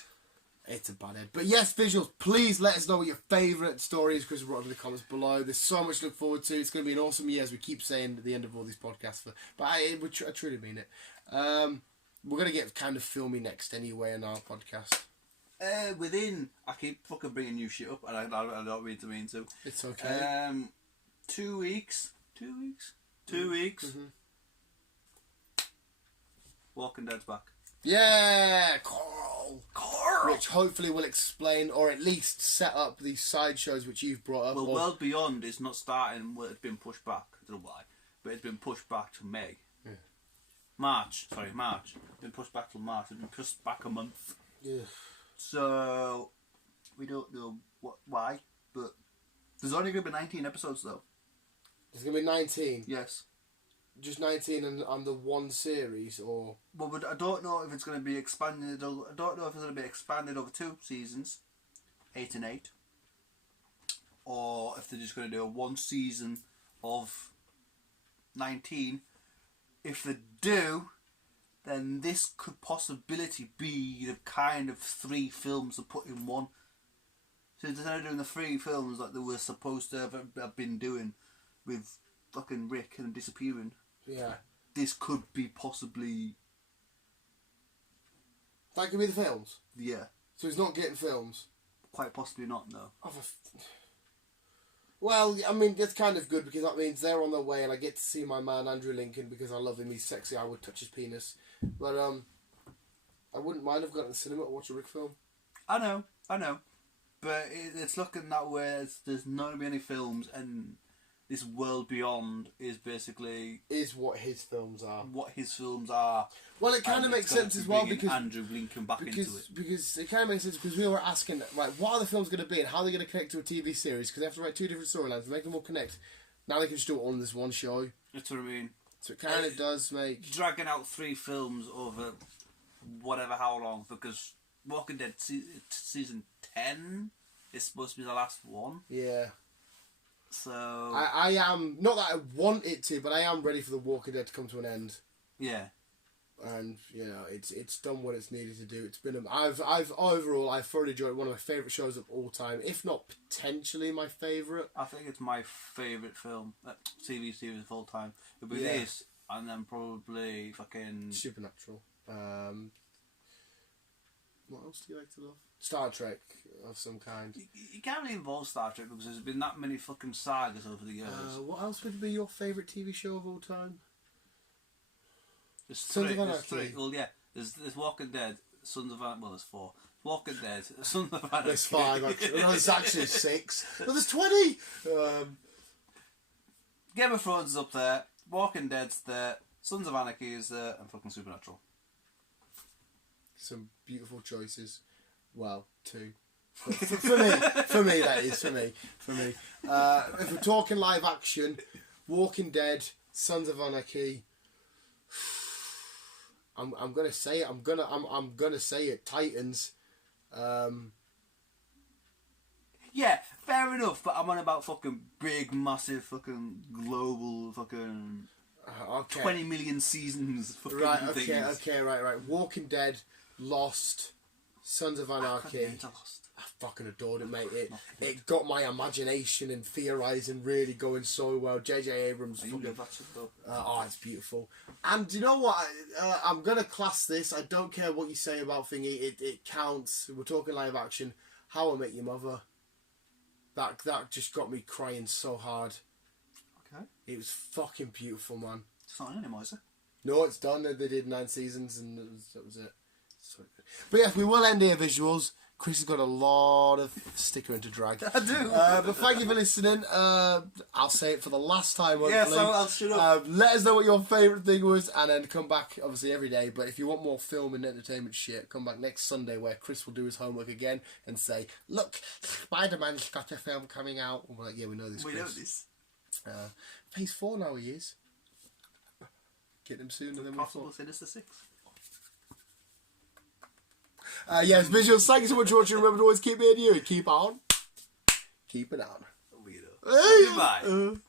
It's a bad head. But yes, visuals, please let us know what your favourite story is, because we're in the comments below. There's so much to look forward to. It's going to be an awesome year, as we keep saying at the end of all these podcasts. But I truly mean it. We're going to get kind of filmy next anyway in our podcast. I keep fucking bringing new shit up, and I don't mean to. It's okay. 2 weeks. 2 weeks. Mm-hmm. Walking Dead's back. Yeah, Coral. Which hopefully will explain, or at least set up these sideshows which you've brought up. Well, World Beyond is not starting. Well, it's been pushed back. I don't know why, but it's been pushed back to May. Yeah. March. It's been pushed back till March. It's been pushed back a month. Yeah. So we don't know why, but there's only going to be 19 episodes though. There's going to be 19? Yes. Just 19 on the one series, or... Well, but I don't know if it's going to be expanded. I don't know if it's going to be expanded over 2 seasons, 8 and 8, or if they're just going to do a 1 season of 19. If they do, then this could possibility be the kind of 3 films to put in one. So instead of doing the 3 films like they were supposed to have been doing with fucking Rick and disappearing. Yeah. This could be possibly... That could be the films? Yeah. So he's not getting films? Quite possibly not, no. Well, I mean, that's kind of good, because that means they're on their way and I get to see my man Andrew Lincoln because I love him, he's sexy, I would touch his penis. But I wouldn't mind if I got in the cinema to watch a Rick film. I know. But it's looking that way. There's not going to be any films, and this World Beyond is basically... Is what his films are. Well, it kind of makes sense as well, because... Andrew Lincoln back into it. Because it kind of makes sense, because we were asking, right, what are the films going to be and how are they going to connect to a TV series? Because they have to write 2 different storylines to make them all connect. Now they can just do it all in this one show. That's what I mean. So it kind of does make... Dragging out 3 films over whatever how long, because Walking Dead season 10 is supposed to be the last one. Yeah. So... I am... Not that I want it to, but I am ready for The Walking Dead to come to an end. Yeah. and you know it's done what it's needed to do. It's been I've overall I've thoroughly enjoyed it. One of my favourite shows of all time, if not potentially my favourite. I think it's my favourite film, TV series of all time. It'll be Yeah. this, and then probably fucking Supernatural. What else do you like to love? Star Trek of some kind. You can't really involve Star Trek because there's been that many fucking sagas over the years. What else would be your favourite TV show of all time? There's Sons three, of there's Anarchy. three. Well, yeah. There's Walking Dead, Sons of Anarchy. Well, there's 4. Walking Dead, Sons of Anarchy. There's 5. Actually. No, there's actually 6. No, there's 20. Game of Thrones is up there. Walking Dead's there. Sons of Anarchy is there, and fucking Supernatural. Some beautiful choices. Well, 2. But for me, that is for me. If we're talking live action, Walking Dead, Sons of Anarchy. I'm gonna say it. I'm gonna say it. Titans. Yeah, fair enough, but I'm on about fucking big, massive, fucking global, fucking Okay. 20 million seasons. Fucking Right. things. Okay. Right. Walking Dead, Lost, Sons of Anarchy. I fucking adored it, mate. It got my imagination and theorising really going so well. J.J. Abrams. It's beautiful. And you know what? I'm gonna class this. I don't care what you say about thingy. It counts. We're talking live action. How I Met Your Mother. That just got me crying so hard. Okay. It was fucking beautiful, man. It's not on anymore, is it? No, it's done. They did 9 seasons, and that was it. So good. But yeah, we will end here, visuals. Chris has got a lot of stickering to drag. I do. But thank you for listening. I'll say it for the last time. Hopefully. Yeah, so I'll shut up. Let us know what your favourite thing was, and then come back, obviously, every day. But if you want more film and entertainment shit, come back next Sunday where Chris will do his homework again and say, look, Spider-Man's got a film coming out. And we're like, yeah, we know this, We Chris. know this. Phase 4 now he is. Get them sooner than we Possible thought. Sinister 6. Yes, visuals, thank you so much for watching. Remember to always keep being you and keep on. Keep it on. Weirdo. Hey! Goodbye.